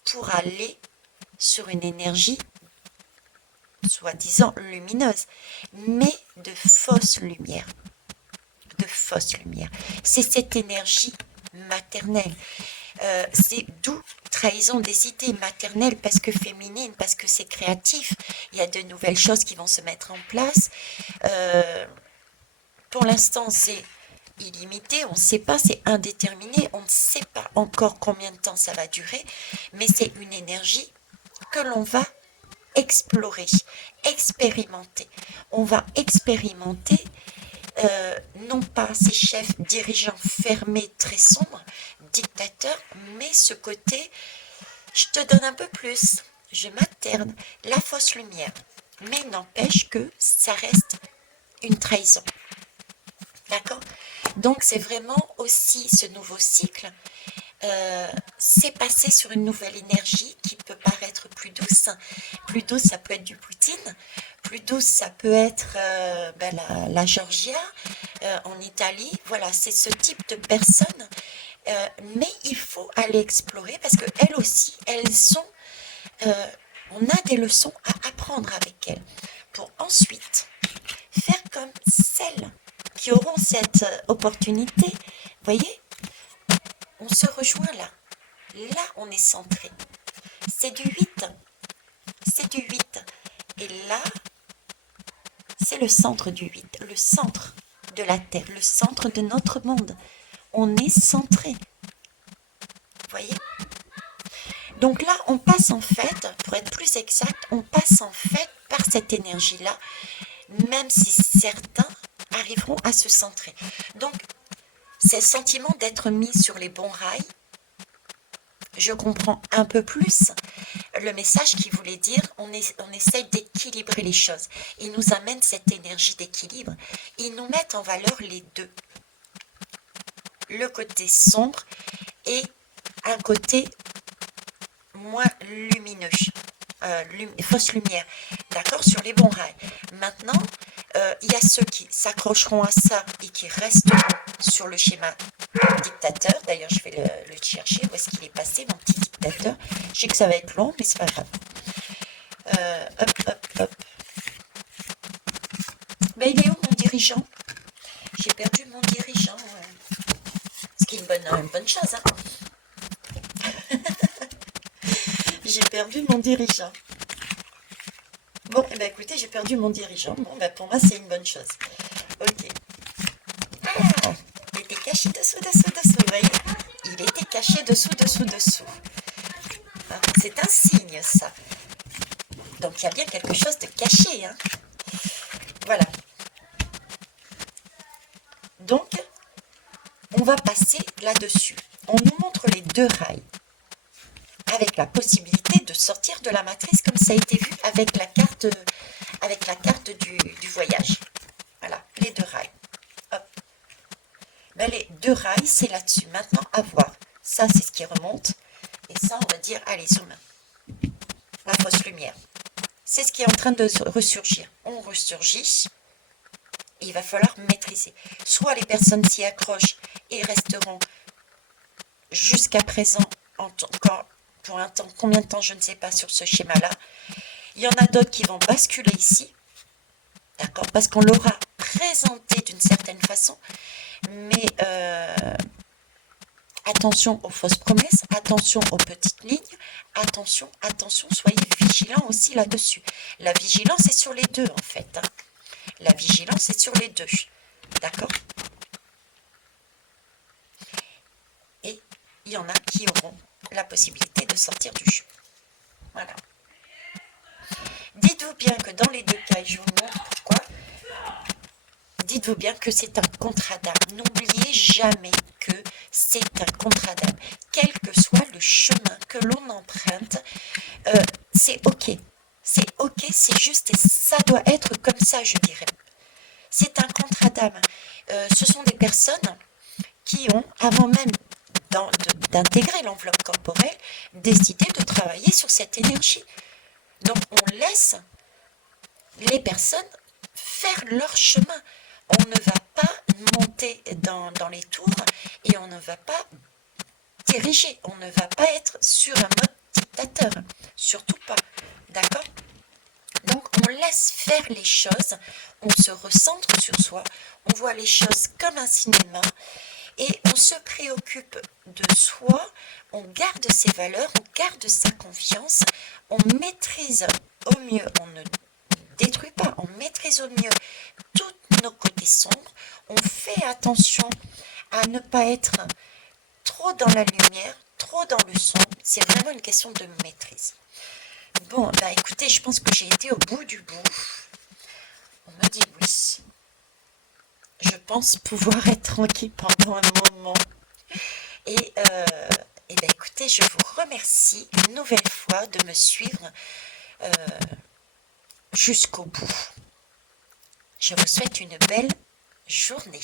pour aller sur une énergie soi-disant lumineuse, mais de fausse lumière. De fausse lumière. C'est cette énergie maternelle. C'est d'où trahison des idées maternelles, parce que féminine, parce que c'est créatif. Il y a de nouvelles choses qui vont se mettre en place. Pour l'instant, c'est illimité, on ne sait pas, c'est indéterminé, on ne sait pas encore combien de temps ça va durer, mais c'est une énergie que l'on va explorer, expérimenter. On va expérimenter non pas ces chefs dirigeants fermés, très sombres, dictateurs, mais ce côté, je te donne un peu plus, je materne, la fausse lumière. Mais n'empêche que ça reste une trahison. D'accord? Donc c'est vraiment aussi ce nouveau cycle, c'est passer sur une nouvelle énergie qui peut paraître plus douce. Plus douce, ça peut être du Poutine, plus douce, ça peut être la Georgia en Italie. Voilà, c'est ce type de personnes. Mais il faut aller explorer parce qu'elles aussi, on a des leçons à apprendre avec elles pour ensuite faire comme celles qui auront cette opportunité, voyez, on se rejoint là. Là, on est centré. C'est du 8. C'est du 8. Et là, c'est le centre du 8, le centre de la Terre, le centre de notre monde. On est centré. Vous voyez? Donc là, on passe en fait, pour être plus exact, on passe en fait par cette énergie-là, même si certains arriveront à se centrer. Donc, c'est le sentiment d'être mis sur les bons rails. Je comprends un peu plus le message qui voulait dire on essaye d'équilibrer les choses. Ils nous amènent cette énergie d'équilibre. Ils nous mettent en valeur les deux. Le côté sombre et un côté moins lumineux, fausse lumière, d'accord, sur les bons rails. Maintenant, il y a ceux qui s'accrocheront à ça et qui resteront sur le schéma dictateur. D'ailleurs, je vais le chercher. Où est-ce qu'il est passé, mon petit dictateur? Je sais que ça va être long, mais c'est pas grave. Hop, hop, hop. Ben, il est où mon dirigeant? J'ai perdu mon dirigeant. Ce qui est une bonne chose, hein. J'ai perdu mon dirigeant. Bon, eh ben, écoutez, j'ai perdu mon dirigeant. Bon, ben, pour moi, c'est une bonne chose. Ok. Ah, il était caché dessous, vous voyez? Il était caché dessous. Ah, c'est un signe, ça. Donc, il y a bien quelque chose de caché, hein. Voilà. Donc, on va passer là-dessus. On nous montre les deux rails, avec la possibilité de sortir de la matrice, comme ça a été vu avec la carte du voyage. Voilà, les deux rails. Hop. Ben, les deux rails, c'est là-dessus. Maintenant, à voir. Ça, c'est ce qui remonte. Et ça, on va dire, allez, zoom. La fausse lumière. C'est ce qui est en train de ressurgir. On ressurgit. Et il va falloir maîtriser. Soit les personnes s'y accrochent et resteront jusqu'à présent, encore pour un temps, combien de temps, je ne sais pas, sur ce schéma-là. Il y en a d'autres qui vont basculer ici. D'accord? Parce qu'on l'aura présenté d'une certaine façon. Mais attention aux fausses promesses, attention aux petites lignes, attention, soyez vigilants aussi là-dessus. La vigilance est sur les deux en fait. Hein. La vigilance est sur les deux. D'accord? Et il y en a qui auront la possibilité de sortir du jeu. Voilà. Dites-vous bien que dans les deux cas, je vous montre pourquoi. Dites-vous bien que c'est un contrat d'âme. N'oubliez jamais que c'est un contrat d'âme. Quel que soit le chemin que l'on emprunte, c'est ok. C'est ok, c'est juste et ça doit être comme ça, je dirais. C'est un contrat d'âme. Ce sont des personnes qui ont, avant même d'intégrer l'enveloppe corporelle, décidé de travailler sur cette énergie. Donc on laisse les personnes faire leur chemin. On ne va pas monter dans les tours et on ne va pas diriger. On ne va pas être sur un mode dictateur. Surtout pas. D'accord? Donc on laisse faire les choses, on se recentre sur soi, on voit les choses comme un cinéma et on se préoccupe de soi, on garde ses valeurs, on garde sa confiance, on maîtrise au mieux, on ne détruit pas, on maîtrise au mieux tous nos côtés sombres, on fait attention à ne pas être trop dans la lumière, trop dans le sombre, c'est vraiment une question de maîtrise. Bon, bah écoutez, je pense que j'ai été au bout du bout. On me dit oui. Je pense pouvoir être tranquille pendant un moment. Et bah écoutez, je vous remercie une nouvelle fois de me suivre jusqu'au bout. Je vous souhaite une belle journée.